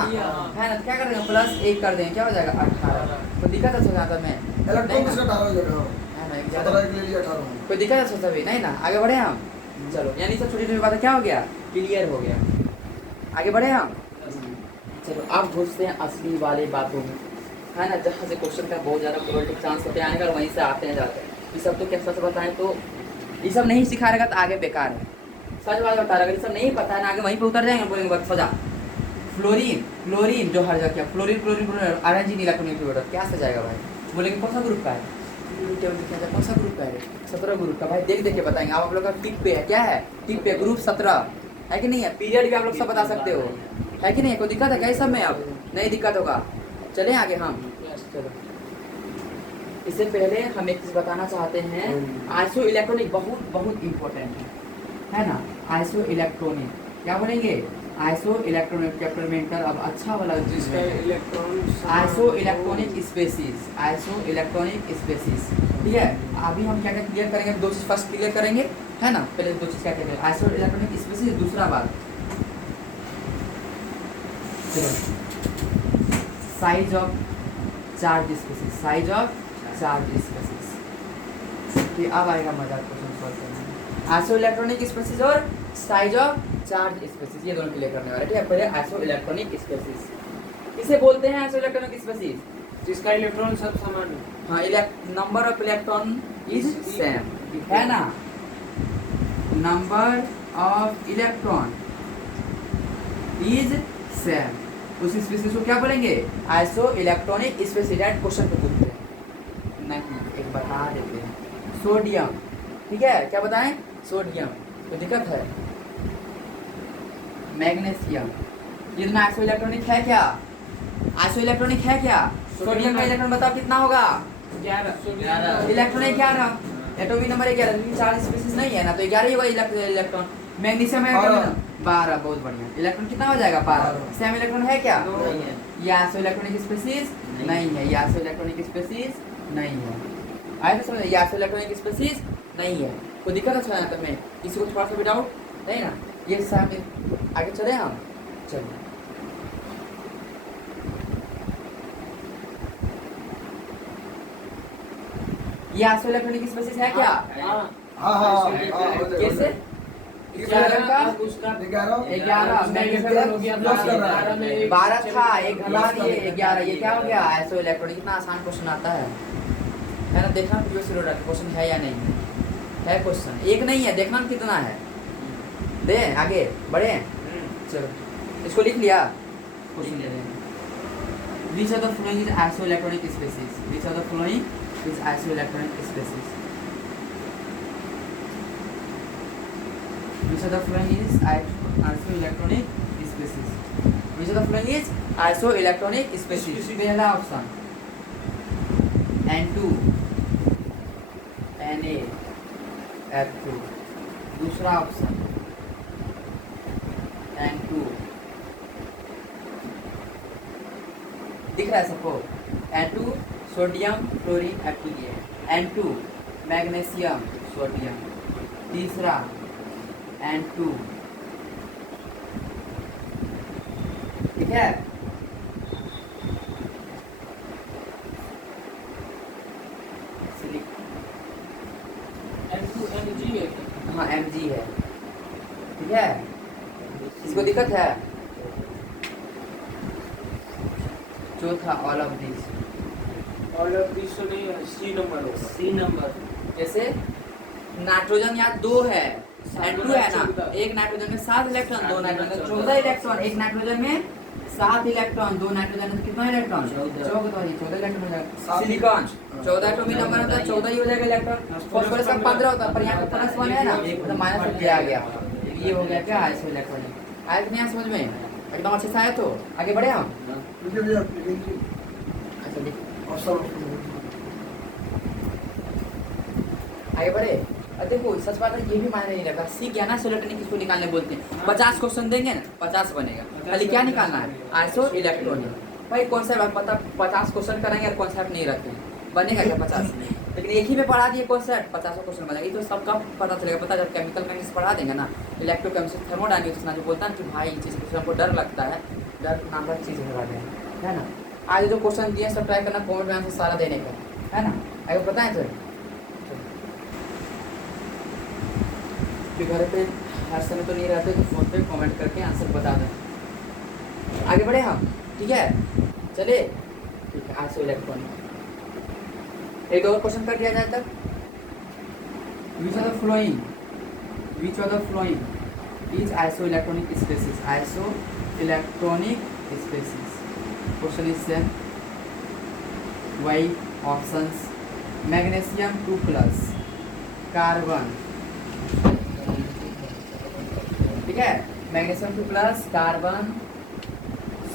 है ना, क्या कर देंगे, प्लस 1 कर देंगे, क्या हो जाएगा 18। कोई दिक्कत है सोचा था मैं, इलेक्ट्रॉन किसका 18 हो जाएगा, है ना, 17 के ले लिया 18 में। कोई दिक्कत है सोचा भी नहीं ना। आगे बढ़े हम, चलो, यानी सब छोटी छोटी बातें क्या हो गया, क्लियर हो गया। आगे बढ़े हम, चलो आप घुसते हैं असली वाले बातों में, है ना, जहाँ से क्वेश्चन का बहुत ज़्यादा प्रोबेबिलिटी चांस होते हैं आने का, वहीं से आते हैं जाते हैं। ये सब तो क्या सच बताएं तो ये सब नहीं सिखा रहेगा तो आगे बेकार है, सच बात बता रहा, अगर ये सब नहीं पता है ना, आगे वहीं पे उतर जाएंगे, बोलेंगे बस सजा। फ्लोरीन जो हर जगह क्या, फ्लोरीन आरएनजी इलेक्ट्रॉनिक प्रोडक्ट क्या सजाएगा भाई, बोलेंगे कौन सा ग्रुप का है, कौन सा ग्रुप का है, 17 ग्रुप का। भाई देख के बताएंगे, आप लोग का टिक पे है, क्या है टिक पे, ग्रुप 17 है कि नहीं है, पीरियड भी आप लोग सब बता सकते हो, है कि नहीं, कोई दिक्कत है क्या इस सब में, अब नहीं दिक्कत होगा। चलें आगे हम, चलो इससे पहले हम एक चीज़ बताना चाहते हैं, आइसो इलेक्ट्रॉनिक बहुत इम्पोर्टेंट है ना। आइसो इलेक्ट्रॉनिक क्या बोलेंगे, आइसो इलेक्ट्रॉनिक चैप्टर में इंटर, अब अच्छा वाला जिसका electron iso electronic species, iso electronic species, ठीक है। अभी हम क्या क्या क्लियर करेंगे, 2 चीज़ फर्स्ट क्लियर करेंगे, है ना, पहले 2 चीज़ क्या करेंगे, आइसो इलेक्ट्रॉनिक स्पेसीज, दूसरा बात size of charge species, size of charge species, ठीक। अब आएगा मजा क्वेश्चन सॉल्व करने में, आइसो इलेक्ट्रॉनिक स्पेसीज और साइज ऑफ चार्ज स्पेसीज, ये दोनों क्लियर करने वाले, ठीक है। पहले आइसो इलेक्ट्रॉनिक स्पेसीज, इसे बोलते हैं आइसो इलेक्ट्रॉनिक स्पेसीज, जिसका इलेक्ट्रॉन सब समान है। हाँ, number of electron is same, है ना, number of electron is same, उस स्पेसीज को क्या बोलेंगे, आइसो इलेक्ट्रॉनिक स्पेसीज। क्वेश्चन पे पूछते हैं नहीं, एक बता देते हैं, सोडियम, ठीक है, क्या बताएं, सोडियम, तो दिक्कत है, मैग्नीशियम, ये दोनों आइसो इलेक्ट्रॉनिक है क्या? आइसो इलेक्ट्रॉनिक है क्या? सोडियम का इलेक्ट्रॉन बताओ कितना होगा? 11 इलेक्ट्रॉन 11, एटॉमिक नंबर 11, क्योंकि 4 स्पीशीज नहीं है ना, तो 11 ही होगा इलेक्ट्रॉन। मैग्नीशियम है 12, बहुत बढ़िया। इलेक्ट्रॉन कितना हो जाएगा? 12। सेम इलेक्ट्रॉन है क्या? ये आइसो इलेक्ट्रॉनिक स्पीशीज नहीं है, ये आइसो इलेक्ट्रॉनिक स्पीशीज नहीं है। आए तो समझ, ये आइसो इलेक्ट्रॉनिक स्पीशीज नहीं है। कोई दिक्कत है यहाँ तक में? किसी को थोड़ा सा भी डाउट नहीं ना? ये सामने आगे चले हम, चलिए। ये आइसो इलेक्ट्रॉनिक स्पीशीज है क्या? हाँ कैसे? 11 का 11 12 था, एक घटा दिए 11, ये क्या हो गया? Iso electronic. कितना आसान क्वेश्चन आता है ना? देखना प्रीवियस ईयर क्वेश्चन है या नहीं है। क्वेश्चन एक नहीं है, देखना कितना है। दे आगे बढ़े, चलो इसको लिख लिया। क्वेश्चन ले रहे हैं। Which of the following is isoelectronic species? Which of the following is isoelectronic species? Which of the following is isoelectronic species? Which of the following is isoelectronic species? पहला ऑप्शन N2 Na F2, दूसरा ऑप्शन N2 दिख रहा है सबको? N2 sodium chlorine F2 N2 magnesium sodium, तीसरा N2, ठीक है? हाँ Mg है, ठीक है? इसको दिक्कत है? चौथा ऑल ऑफ दिस तो नहीं है, सी नंबर होगा। सी नंबर। जैसे नाइट्रोजन यहाँ 2 है, N2 है ना, एक नाइट्रोजन में 7 इलेक्ट्रॉन, 2 नाइट्रोजन में 14 इलेक्ट्रॉन, एक नाइट्रोजन में 7 इलेक्ट्रॉन, 2 नाइट्रोजन में कितना electron? 14 electron. Silicon 14 atomic number होता है, 14 ही हो जाएगा इलेक्ट्रॉन। फॉस्फोरस का 15 होता है, पर यहाँ पे +1 है ना, तो माइनस दिया गया। ये हो गया क्या? Iso electronic. आया कि नहीं समझ में? एकदम अच्छे से आया। तो आगे बढ़े हम। अच्छा आगे बढ़े। देखो सच बात है, ये भी मायने नहीं रखा। सी क्या ना, इलेक्ट्रॉनिक किसको निकालने बोलते हैं? 50 क्वेश्चन देंगे ना, 50 बनेगा। खाली क्या निकालना है? Iso electronic. भाई कॉन्सेप्ट पता, 50 क्वेश्चन कराएंगे और कॉन्सेप्ट नहीं रखते हैं, बनेगा क्या 50? लेकिन एक ही में पढ़ा दिए कॉन्सेप्ट, 50 क्वेश्चन बनेगा। ये तो सबका पता चलेगा। पता जब केमिकल केमिस्ट्री पढ़ा देंगे ना, इलेक्ट्रोकेमिस्ट्री, थर्मोडायनेमिक्स ना, जो बोलता है कि भाई इस चीज़ को हमको डर लगता है, डर नाम का चीज़ लगा दें, है ना? आज जो क्वेश्चन दिए सब ट्राई करना, कॉमेंट में आंसर सारा देने का, है ना? अगर पता है तो घर पे हर समय तो नहीं रहते, तो फोन पे कमेंट करके आंसर बता दें। आगे बढ़े हम, ठीक है? चले, ठीक है। आइसो इलेक्ट्रॉनिक एक और क्वेश्चन कर दिया जाए तब। Which of the following is iso electronic species? Iso electronic species. Question is same. वही ऑप्शंस मैग्नीशियम 2+, कार्बन, ठीक है? मैग्नीशियम 2+, कार्बन,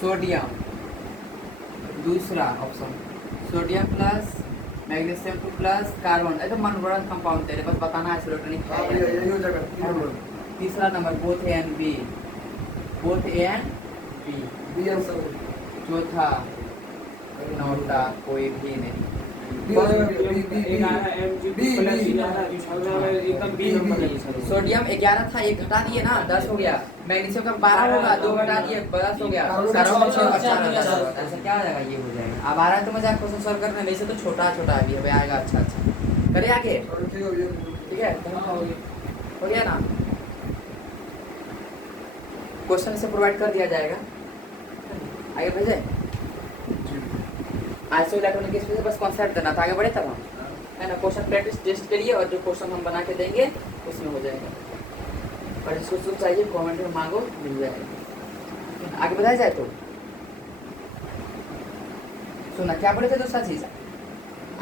सोडियम, दूसरा option sodium plus magnesium 2+, carbon. एकदम मनगढ़ंत कंपाउंड तेरे बस बताना है इलेक्ट्रॉनिक है। तीसरा number both A and B, चौथा नौटा कोई भी नहीं। सोडियम 11 था, एक घटा दिए ना, 10 हो गया। मैग्नीशियम का 12 होगा, 2 घटा दिए 10 हो गया। ऐसा क्या हो जाएगा? ये हो जाएगा। अब आ रहा है तो मजा क्वेश्चन सॉल्व करने में। वैसे तो छोटा छोटा अभी अभी आएगा। अच्छा करे आगे, ठीक है? हो गया ना? क्वेश्चन से प्रोवाइड कर दिया जाएगा। आगे भेजे। आइसो इलेक्ट्रॉनिक स्पीशीज बस कॉन्सेप्ट देना था, आगे बढ़े तब हम, है ना? क्वेश्चन प्रैक्टिस टेस्ट करिए और जो क्वेश्चन हम बना के देंगे उसमें हो जाएगा। और जिसको सुन चाहिए कमेंट में मांगो, मिल जाएगा। आगे बढ़ाया जाए तो सुना क्या बोले थे? दूसरा चीज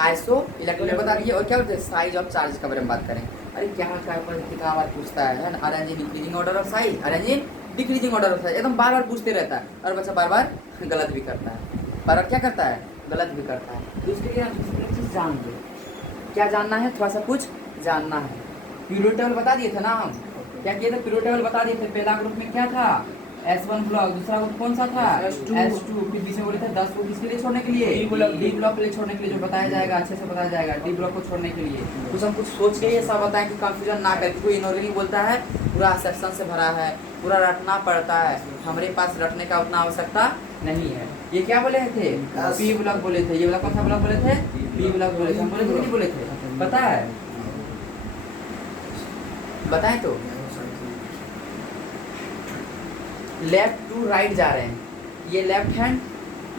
आइसो इलेक्ट्रॉनिक बता दिए। और क्या बोलते हैं? साइज ऑफ चार्ज के बारे में बात करें। अरे क्या कितना बार पूछता है ना? Arrange in increasing order of size, arrange in decreasing order of size, एकदम बार बार पूछते रहता है और बच्चा बार बार गलत भी करता है, बार बार क्या करता है, गलत भी करता है। तो इसके लिए आप दूसरी चीज़ जान लो, क्या जानना है, थोड़ा सा कुछ जानना है। पीरियड टेबल बता दिए थे ना हम, क्या किए थे, पीरियड टेबल बता दिए थे। पहला ग्रुप में क्या था, S1 ब्लॉक, दूसरा ग्रुप कौन सा था, S2, फिर बीच में बोले थे 10 को किसके लिए छोड़ने के लिए, डी ब्लॉक के लिए छोड़ने के लिए, जो बताया जाएगा अच्छे से बताया जाएगा, डी ब्लॉक को छोड़ने के लिए। कुछ हम कुछ सोच के ये सब बताएं कि कंफ्यूजन ना करें। कोई इनऑर्गेनिक बोलता है पूरा सेक्शन से भरा है, पूरा रटना पड़ता है, हमारे पास रटने का उतना आवश्यकता नहीं है। ये क्या बोले थे, पी ब्लॉक बोले थे, ये वाला कौन सा ब्लॉक बोले थे, पी ब्लॉक बोले थे, हम बोले थे कि नहीं बोले थे, पता है, बताएं तो। लेफ्ट टू राइट जा रहे हैं, ये लेफ्ट हैंड,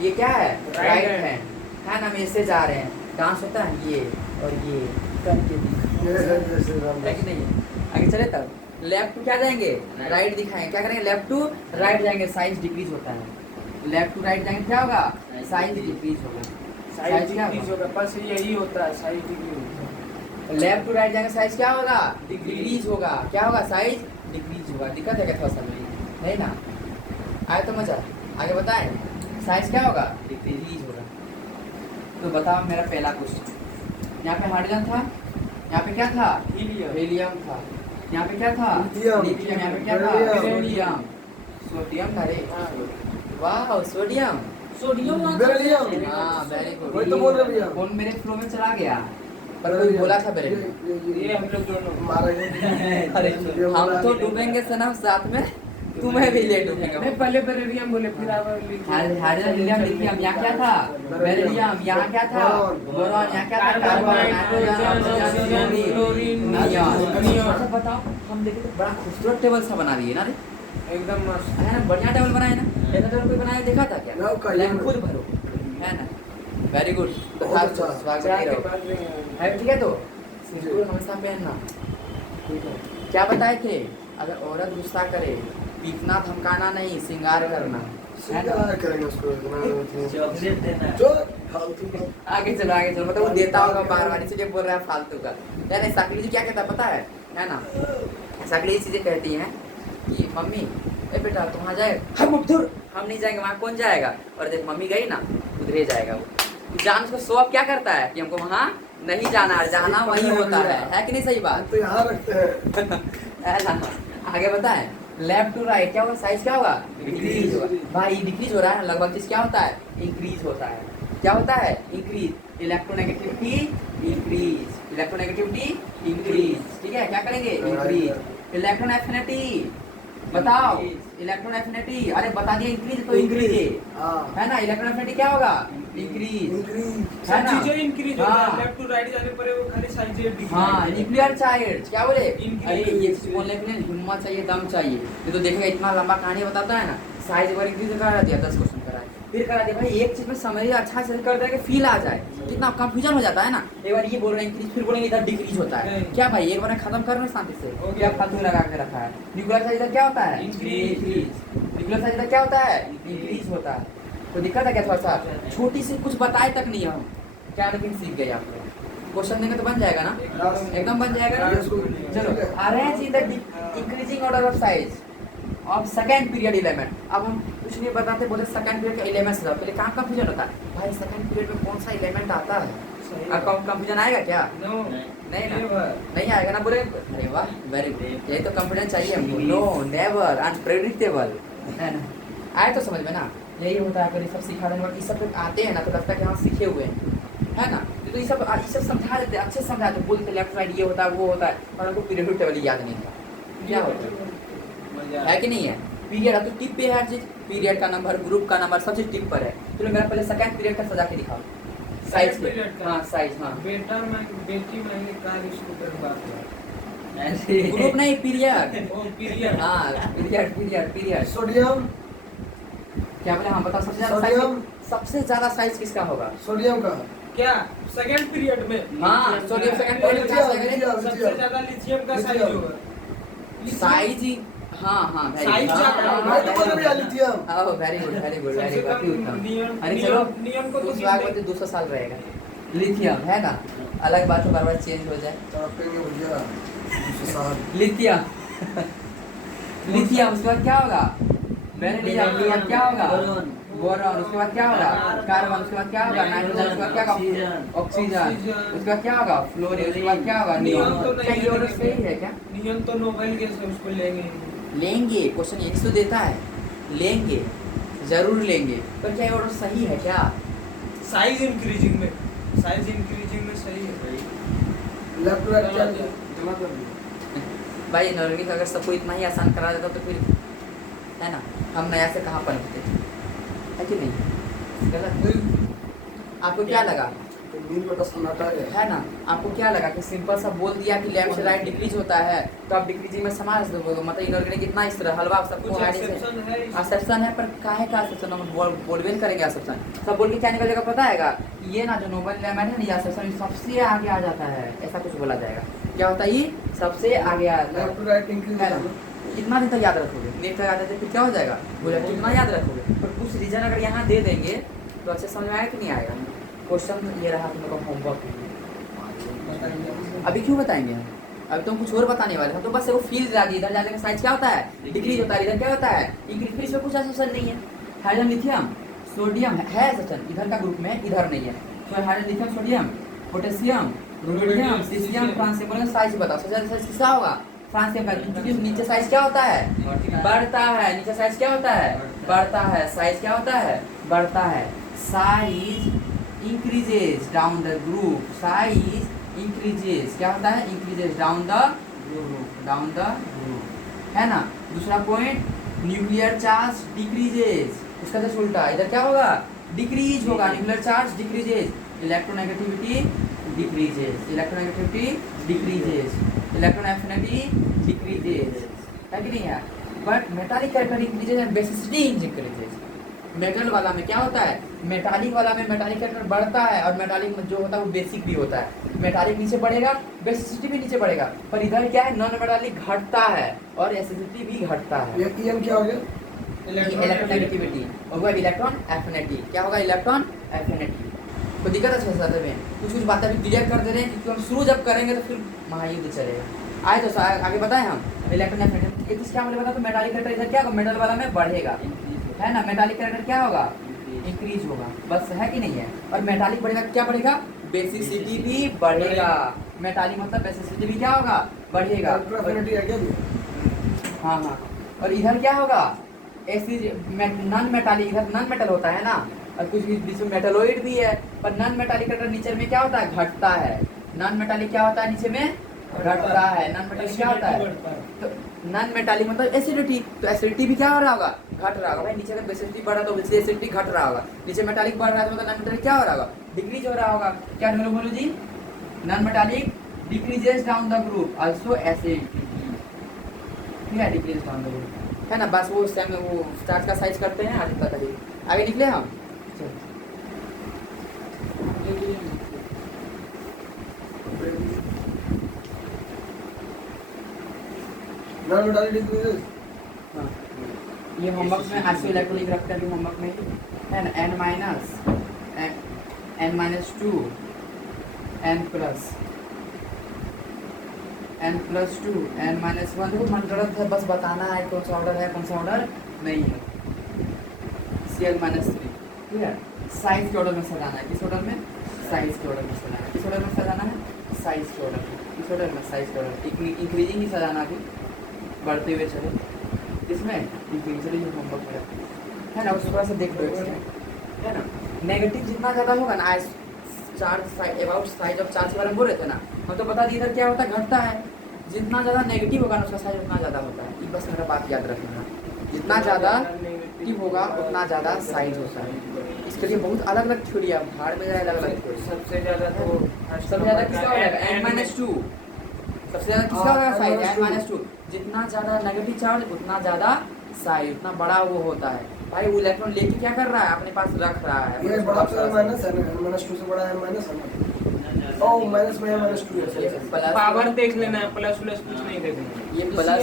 ये क्या है, राइट हैंड है ना, हम ऐसे जा रहे हैं, डांस होता है ये और ये करके है कि नहीं, आगे चले तब। लेफ्ट टू क्या जाएंगे, राइट दिखाएंगे, क्या करेंगे, लेफ्ट टू राइट जाएंगे, साइज डिक्रीज होता है। लेफ्ट टू राइट जाएंगे क्या होगा, साइज डिक्रीज होगा, साइज डिक्रीज होगा, बस यही होता है, साइज डिक्रीज होता है। लेफ्ट टू राइट जाएंगे साइज क्या होगा, डिक्रीज होगा, क्या होगा, साइज डिक्रीज होगा। दिक्कत है क्या थोड़ा सा, नहीं ना, आए तो मजा, आगे बताएं, साइज क्या होगा, डिक्रीज होगा। तो बताओ मेरा पहला क्वेश्चन, यहाँ पे हाइड्रोजन था, यहाँ पे क्या था, हीलियम था, यहाँ पे क्या था, लिथियम, यहाँ पे क्या था, सोडियम, सोडियम था रे, वाह सोडियम, सोडियम बेरिलियम, हाँ वेरी गुड। वही तो बोल रहे भैया। फोन मेरे फ्लो में चला गया, पर कोई बोला था मेरे ये हम लोग दोनों मारेंगे। अरे हम तो डूबेंगे सनम साथ में, तुम्हें भी ले डूबेंगे। नहीं, पहले बेरिलियम बोले, फिर आप हाइड्रोजन, हीलियम, लिथियम, यहाँ क्या था, बेरिलियम, यहाँ क्या था, बोरॉन, यहाँ क्या था, कार्बन, नाइट्रोजन, क्लोरीन, नियॉन। अच्छा बताओ, हम देखे तो बड़ा खूबसूरत टेबल सा बना दिए ना रे, एकदम मस्त है ना, बढ़िया टेबल बनाए ना, ऐसा टेबल कोई बनाया देखा था क्या, ना, कहीं लेकिन नहीं। खुद भरो, है ना, वेरी गुड। बहुत अच्छा। स्वागत चाय के रहो। बाद में है ठीक है, तो सिंदूर हमेशा पहनना, ठीक है। क्या बताए थे, अगर औरत गुस्सा करे, पीटना धमकाना नहीं, श्रृंगार करना, है ना। क्या करेंगे उसको इतना, चॉकलेट देना जो फालतू का। आगे चलो आगे चलो, मतलब वो देता होगा बार बार, इसलिए बोल रहा है फालतू का। नहीं, सकली जी क्या कहता है पता है ना, सकली जी चीजें कहती हैं कि मम्मी ए बेटा तुम वहाँ जाए, हम नहीं जाएंगे, वहाँ कौन जाएगा, और देख मम्मी गई ना उधरे जाएगा वो। जान उसको शो अप क्या करता है कि हमको वहाँ नहीं जाना, जाना वही होता है कि नहीं, सही बात तो यहाँ रखते हैं। है ना। आगे बताएं, लेफ्ट टू राइट क्या होगा, साइज क्या होगा, डिक्रीज होगा। भाई डिक्रीज हो रहा है, लगभग चीज क्या होता है, इंक्रीज होता है, क्या होता है, increase, electronegativity increase, electronegativity increase, ठीक है, क्या करेंगे, इंक्रीज। इलेक्ट्रॉन एफिनिटी बताओ, इलेक्ट्रॉन एफिनिटी, अरे बता दिया इंक्रीज तो इंक्रीज है ना, इलेक्ट्रॉन एफिनिटी क्या होगा, इंक्रीज, इंक्रीज है ना, चीजें इंक्रीज होता हाँ। है, लेफ्ट टू राइट जाने पर वो खाली साइज डिक्रीज। हाँ, न्यूक्लियर चार्ज क्या बोले, Increase। अरे ये चीज बोलने के लिए हिम्मत चाहिए, दम चाहिए। ये तो देखेगा इतना लंबा कहानी बताता है ना, साइज एक बार इंक्रीज करा दिया, 10 क्वेश्चन कराए, फिर करा दिया, भाई एक चीज में समझिए अच्छा से कर देगा, फील आ जाए, कितना कंफ्यूजन हो जाता है ना, एक बार ये बोल रहे हैं इंक्रीज, फिर बोलेंगे इधर डिक्रीज होता है, नहीं। क्या भाई एक बार खत्म कर रहे शांति से, Okay। क्या फालतू लगा के रखा है। न्यूक्लियर साइज इधर क्या होता है, Increase। न्यूक्लियर साइज इधर क्या होता है, इंक्रीज होता है। तो दिक्कत है क्या, थोड़ा सा छोटी सी कुछ बताए तक नहीं हम क्या, लेकिन सीख गए आप लोग, क्वेश्चन देंगे तो बन जाएगा ना, एकदम बन जाएगा ना। चलो arrange in the increasing order of size of second period element. अब हम कुछ नहीं बताते, बोले सेकंड पीरियड का एलिमेंट्स था, पहले कहाँ कंफ्यूजन होता है भाई, सेकंड पीरियड में कौन सा एलिमेंट आता है, अब कंफ्यूजन आएगा क्या, नो नहीं ना, नहीं आएगा ना, बोले अरे वाह वेरी गुड, यही तो कॉन्फिडेंस चाहिए हमको, नो नेवर अनप्रेडिक्टेबल, है ना, आए तो समझ में ना, यही होता है। अगर ये सब सिखा देने ये सब आते हैं ना, तो लगता है कि हाँ सीखे हुए हैं, है ना, तो ये सब समझा देते, अच्छे से समझा देते, बोलते लेफ्ट राइट ये होता है वो होता है, और हमको पीरियड टेबल याद नहीं था क्या होता है कि नहीं है। पीरियड तो टिप पे है हर चीज, पीरियड का नंबर, ग्रुप का नंबर, सब चीज टिप पर है। चलो मेरा पहले सेकंड पीरियड का सजा के दिखाओ, साइज Second period का। हाँ साइज, हाँ बेटा मैं बेटी महंगी कार स्कूटर बात ग्रुप नहीं पीरियड, ओ पीरियड हाँ पीरियड पीरियड पीरियड सोडियम, क्या बोले, हाँ बताओ सबसे ज्यादा सोडियम। साइज, सबसे ज्यादा साइज किसका होगा, सोडियम का क्या सेकंड पीरियड में हाँ सोडियम सेकंड पीरियड लिथियम, का लिथियम। सबसे ज्यादा लिथियम का साइज लिथियम। होगा। साइज ही, हाँ हाँ Size ज्यादा है। मैं तो बोल रहा हूँ lithium. Very good very good very सबसे गुड, अति कम उत्तम। नियम अरे चलो नियम को तो उस बार बोलते 200 साल रहेगा, लिथियम है ना, अलग बात है, बार बार चेंज हो जाए, तड़पेंगे भैया 200 साल। लिथियम लिथियम, उसके बाद क्या होगा? बेरिलियम, उसके बाद क्या होगा? बोरॉन, उसके बाद क्या होगा? कार्बन, उसके बाद क्या होगा? नाइट्रोजन, उसके बाद क्या होगा? ऑक्सीजन, उसके बाद क्या होगा? फ्लोरीन, उसके बाद क्या होगा? नियॉन। क्या ये ऑर्डर सही है क्या? नियम तो नोबेल गैस है, उसको लेंगे। लेंगे, क्वेश्चन यही तो देता है, लेंगे, जरूर लेंगे, पर क्या ये ऑर्डर सही है क्या? साइज इंक्रीजिंग में सही है भाई। लेफ्ट राइट क्या लिया? जमा कर दिया। भाई नॉर्मली अगर सबको इतना ही आसान करा देता तो फिर है ना, हम नया से कहाँ पढ़ते है कि नहीं? गलत। आपको क्या लगा? तो नींद में का सन्नाटा है ना, आपको क्या लगा कि सिंपल सा बोल दिया कि लेफ्ट से राइट डिक्रीज होता है, तो आप डिक्रीजिंग में समझ दो, मतलब इनऑर्गेनिक कितना इस तरह हलवा सबको कुछ आगे से एक्सेप्शन है इस- एक्सेप्शन है, पर काहे का एक्सेप्शन? हम बोलबे नहीं करेंगे एक्सेप्शन। सब बोल के क्या निकल जाएगा पता है? ये ना जो नोबेल लेमन है ना, ये एक्सेप्शन सबसे आगे आ जाता है, ऐसा कुछ बोला जाएगा। क्या होता है ये? सबसे आगे आ जाता है। लेफ्ट राइट इंक्रीज है ना? कितना दिन तक याद रखोगे? नेट तक याद रखते फिर क्या हो जाएगा? बोला कितना याद रखोगे? पर कुछ रीजन अगर यहाँ दे देंगे तो अच्छे समझ में आएगा कि नहीं आएगा? क्वेश्चन ये रहा तुम लोग का होमवर्क। अभी क्यों बताएंगे हम? अभी तो हम कुछ और बताने वाले हैं, तो बस वो फील दिला दी। इधर जाने का साइज क्या होता है? डिक्रीज होता है। इधर क्या होता है? इंक्रीज। फिर इसमें कुछ एसोसिएशन नहीं है। हाइड्रोजन लिथियम सोडियम है एसोसिएशन, इधर का ग्रुप में, इधर नहीं है। तो hydrogen lithium sodium potassium rubidium caesium francium, बोलो साइज बताओ। सबसे ज्यादा साइज किसका होगा? फ्रांसियम का, क्योंकि नीचे साइज क्या होता है? बढ़ता है। नीचे साइज क्या होता है? बढ़ता है। साइज क्या होता है? बढ़ता है। Size increases down the group. Size increases क्या होता है? इंक्रीजेज डाउन द ग्रुप, है ना। दूसरा पॉइंट, न्यूक्लियर चार्ज डिक्रीजेज, इसका जस्ट उल्टा। इधर क्या होगा? डिक्रीज होगा। Nuclear charge decreases, electronegativity decreases, electronegativity decreases, electronegativity decreases, है कि नहीं है? But metallic character increases and basicity increases. Metal वाला में क्या होता है? मेटालिक वाला में मेटालिक कैरेक्टर बढ़ता है, और मेटालिक में जो होता है वो बेसिक भी होता है। मेटालिक नीचे बढ़ेगा, बेसिसिटी भी नीचे बढ़ेगा। पर इधर क्या है? नॉन मेटालिक घटता है और एसिडिटी भी घटता है। ये ईएम क्या हो गया? इलेक्ट्रोनेगेटिविटी होगा, इलेक्ट्रॉन एफिनिटी। क्या होगा? Electron affinity. कोई दिक्कत है छात्र में? कुछ बातें अभी क्लियर कर दे रहे हैं, क्योंकि हम शुरू जब करेंगे तो फिर महायुद्ध चलेगा। आए तो आगे बताएं हम इलेक्ट्रॉन एफिनिटी। ये चीज क्या बोले बता? तो मेटालिक कैरेक्टर इधर क्या होगा? मेटल वाला में बढ़ेगा, है ना। मेटालिक कैरेक्टर क्या होगा? इंक्रीज होगा, बस, है कि नहीं है? और मेटालिक बढ़ेगा, क्या बढ़ेगा? बेसिसिटी भी बढ़ेगा। मेटालिक मतलब बेसिसिटी भी क्या होगा? बढ़ेगा। एफिनिटी है क्या दिया? हाँ हाँ। और इधर क्या होगा? एसिड नॉन मेटालिक, इधर नॉन मेटल होता है ना, और कुछ बीच में मेटलोइड भी है। पर नॉन मेटालिक कैरेक्टर नीचे में क्या होता है? घटता है। नॉन मेटालिक क्या होता है? नीचे में घटता है। नॉन मेटालिक क्या होता है? तो नॉन मेटालिक मतलब एसिडिटी, तो एसिडिटी भी क्या हो रहा होगा? घट रहा होगा। भाई नीचे अगर बेसिसिटी बढ़ा तो एसिडिटी घट रहा होगा। नीचे मेटालिक बढ़ रहा है तो मतलब नॉन मेटालिक क्या हो रहा होगा? डिक्रीज हो रहा होगा। क्या बोलो जी? Non metallic decreases down the group, also acidity, ठीक है, डिक्रीज डाउन द ग्रुप, है ना। बस वो सेम वो चार्ज का साइज करते हैं, आगे तक आगे निकले हम। Non metallic decreases. हाँ। ये होमवर्क में आइसो इलेक्ट्रॉनिक रखते हैं होमवर्क में, है ना। n minus 2 n plus 2 n minus 1। देखो मन गलत है, बस बताना है कौन सा ऑर्डर है कौन सा ऑर्डर नहीं है। Cl माइनस 3, ठीक है। साइज के ऑर्डर में सजाना है। किस ऑर्डर में? साइज के ऑर्डर में सजाना है। किस ऑर्डर में सजाना है? साइज के ऑर्डर में। किस ऑर्डर में? साइज के ऑर्डर। इंक्रीजिंग ही सजाना है, बढ़ते हुए चले। इसमें इंक्रीजिंग चलिए होमवर्क है ना, उसको थोड़ा सा देख लो इसमें, है ना। नेगेटिव जितना ज़्यादा होगा ना, charge about size of charge के बारे में बोल रहे थे ना, हम तो बता दिए इधर क्या होता है? घटता है। जितना ज़्यादा नेगेटिव होगा ना उसका साइज उतना ज़्यादा होता है। ये बस मेरा बात याद रखना, जितना ज़्यादा नेगेटिव होगा उतना ज़्यादा साइज होता है। इसके लिए बहुत अलग अलग थ्योरी है, भाड़ में जाए अलग अलग थ्योरी। सबसे ज्यादा तो सबसे ज़्यादा किसका होगा? n minus 2। सबसे ज़्यादा किसका होगा साइज? n minus 2। जितना ज़्यादा नेगेटिव चार्ज उतना ज़्यादा साइज, उतना बड़ा वो होता है। भाई वो इलेक्ट्रॉन लेके क्या कर रहा है? अपने पास रख रहा है। ये बड़ा से माइनस है ना, माइनस 2 से बड़ा है माइनस है ना। ओ माइनस में माइनस 2 है। प्लस पावर देख लेना है, प्लस प्लस कुछ नहीं देखना। ये प्लस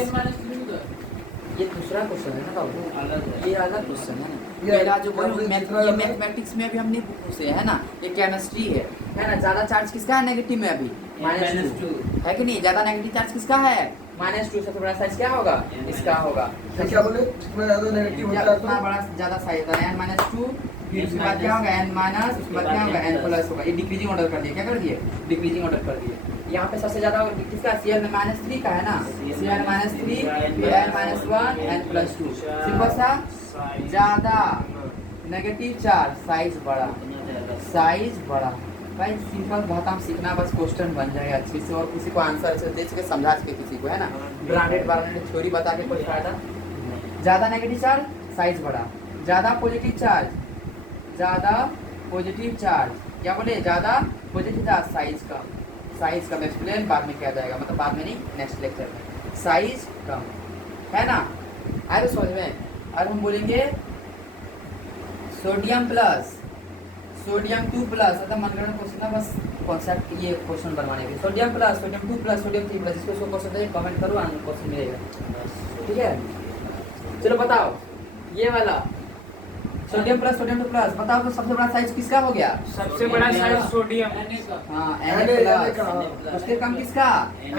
ये दूसरा क्वेश्चन है ना बाबू, ये अलग क्वेश्चन है ना। मेरा जो मैथमेटिक्स में भी हमने पूछे है ना, ये केमिस्ट्री है ना। ज्यादा चार्ज किसका है नेगेटिव में? अभी -2 है कि नहीं? ज्यादा नेगेटिव चार्ज किसका है? -2 सबसे बड़ा साइज क्या होगा? इसका होगा। ये क्या बोले, जितना ज्यादा नेगेटिव होता है जितना बड़ा ज्यादा साइज होता है n-2, फिर उसके बाद क्या होगा n-, उसके बाद क्या होगा n+ होगा। ये डिक्रीजिंग ऑर्डर कर दिए, क्या कर दिए? डिक्रीजिंग ऑर्डर कर दिए। यहाँ पे सबसे ज्यादा किसका? Cl में -3 का है ना, Cl -3 फिर n-1 n+2। सिंपल सा, ज्यादा नेगेटिव चार्ज साइज बड़ा, साइज बड़ा। भाई सिंपल बात हम सीखना, बस क्वेश्चन बन जाएगा अच्छे से, और किसी को आंसर से दे सके, समझा सके किसी को, है ना। ब्रांडेड थ्योरी बता के कोई फायदा। ज़्यादा नेगेटिव चार्ज साइज बड़ा, ज़्यादा पॉजिटिव चार्ज, ज़्यादा पॉजिटिव चार्ज, क्या बोले? ज़्यादा पॉजिटिव चार्ज साइज कम, साइज कम। एक्सप्लेन बाद में किया जाएगा, मतलब बाद में नहीं, नेक्स्ट लेक्चर में। साइज कम, है ना। आए तो समझ में। और हम बोलेंगे सोडियम प्लस सोडियम 2 प्लस, मतलब मनगढ़ंत क्वेश्चन है, बस कॉन्सेप्ट ये क्वेश्चन बनवाने के। Sodium plus sodium 2 plus sodium 3 plus, इसको क्वेश्चन है, कमेंट करो, आंसर क्वेश्चन मिलेगा। ठीक है, चलो बताओ ये वाला सोडियम प्लस सोडियम 2 प्लस, बताओ तो सबसे बड़ा साइज किसका हो गया? सबसे बड़ा साइज सोडियम। हाँ Na+, उसके कम किसका? Na+,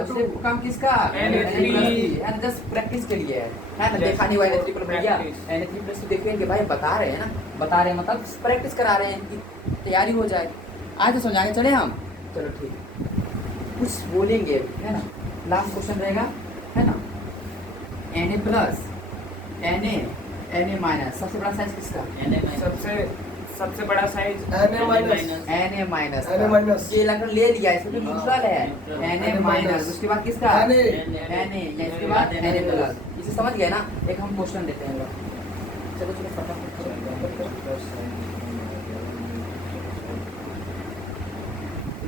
उससे कम किसका? Na3। जस्ट प्रैक्टिस के लिए है ना, देखा नहीं हुआ Na3 प्लस भैया, Na3 प्लस देखिए कि भाई बता रहे हैं ना, बता रहे हैं मतलब प्रैक्टिस करा रहे हैं कि तैयारी हो जाए। आज तो समझाने चले हम, चलो ठीक, कुछ बोलेंगे, है ना। लास्ट क्वेश्चन रहेगा, है ना। Na प्लस Na सबसे बड़ा साइज किसका? सबसे बड़ा साइज Na-, ये इलेक्ट्रॉन ले लिया, इसमें तो न्यूट्रल है Na-, उसके बाद किसका? Na, या इसके बाद Na+। इसे समझ गए ना। एक हम क्वेश्चन देते हैं, चलो चलो फटाफट।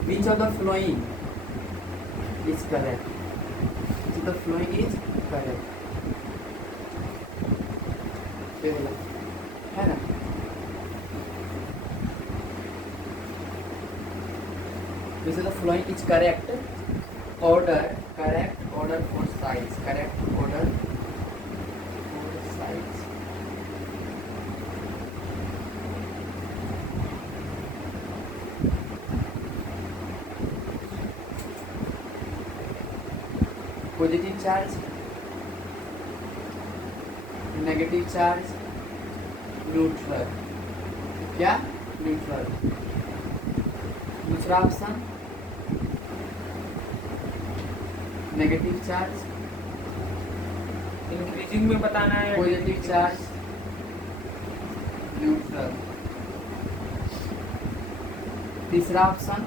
Which of the following is correct? Which of the following is correct? है ना। Which of the following is correct? Correct order for size. Correct order for size. Positive charge, negative charge, neutral. क्या? न्यूट्रल। दूसरा ऑप्शन नेगेटिव चार्ज, इंक्रीजिंग में बताना है। Positive charge, neutral. तीसरा option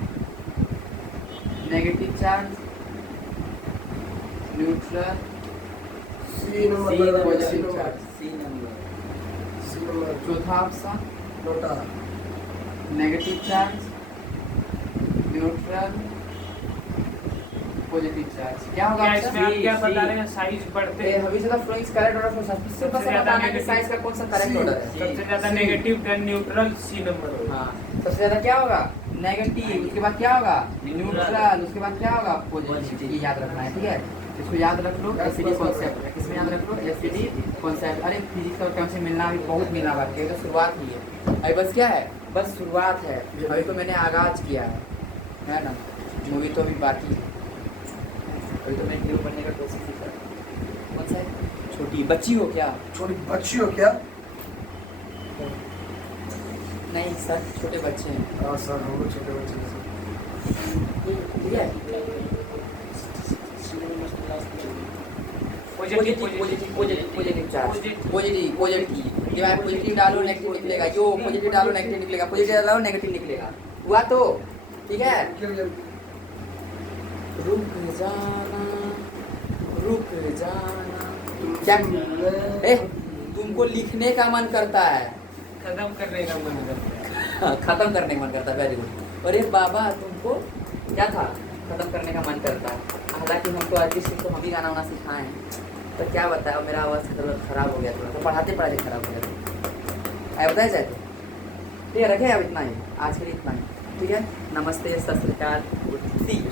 negative charge, neutral, C number C बड़ा, positive C charge, C number. चौथा ऑप्शन लोटा, negative charge, neutral, positive charge. क्या होगा? क्या इसमें आप क्या बता रहे हैं? साइज बढ़ते हैं। हमेशा तो फ्लोइंग करेक्ट ऑर्डर फॉर सबसे सबसे पहले ज्यादा बताना है कि negative साइज का कौन सा करेक्ट C। ऑर्डर है। सबसे ज्यादा C। Negative, then neutral, C number होगा। हाँ, सबसे ज्यादा क्या होगा? नेगेटिव, उसके बाद क्या होगा? न्यूट्रल, उसके बाद क्या होगा? पॉजिटिव। ये याद रखना है, ठीक है। इसको याद रख लो, एसिडी कॉन्सेप्ट है। किसमें याद रख लो? Acidity concept. अरे फिजिक्स का टर्म से मिलना अभी बहुत मिलना बाकी है, तो शुरुआत ही है अभी, बस क्या है, बस शुरुआत है अभी, तो मैंने आगाज किया है ना। मूवी तो अभी बाकी है, अभी तो मैं हीरो बनने का कोशिश ही कर रहा हूँ। कौन सा है? छोटी बच्ची हो क्या? छोटी बच्ची हो क्या? नहीं सर, छोटे बच्चे हैं। हाँ सर, हम लोग छोटे बच्चे हैं। ठीक है। पॉजिटिव चार्ज, पॉजिटिव दिमाग पॉजिटिव डालो नेगेटिव निकलेगा, जो पॉजिटिव डालो नेगेटिव निकलेगा, पॉजिटिव डालो नेगेटिव निकलेगा। हुआ तो ठीक है। रुक जाना, रुक जाना, क्या तुमको लिखने का मन करता है? खत्म करने का मन करता है। खत्म करने का मन करता है, वेरी गुड। अरे बाबा तुमको क्या था? खत्म करने का मन करता है। हालांकि हम तो आर्टिस्ट, तो हम भी गाना वाना सिखाएं, तो क्या बताओ, मेरा आवाज़ खराब हो गया थोड़ा, तो पढ़ाते पढ़ाते खराब हो गया। बताया जाए तो ठीक है, रखे अब इतना ही, आज के लिए इतना ही, ठीक है। नमस्ते, सत श्री अकाल, सी।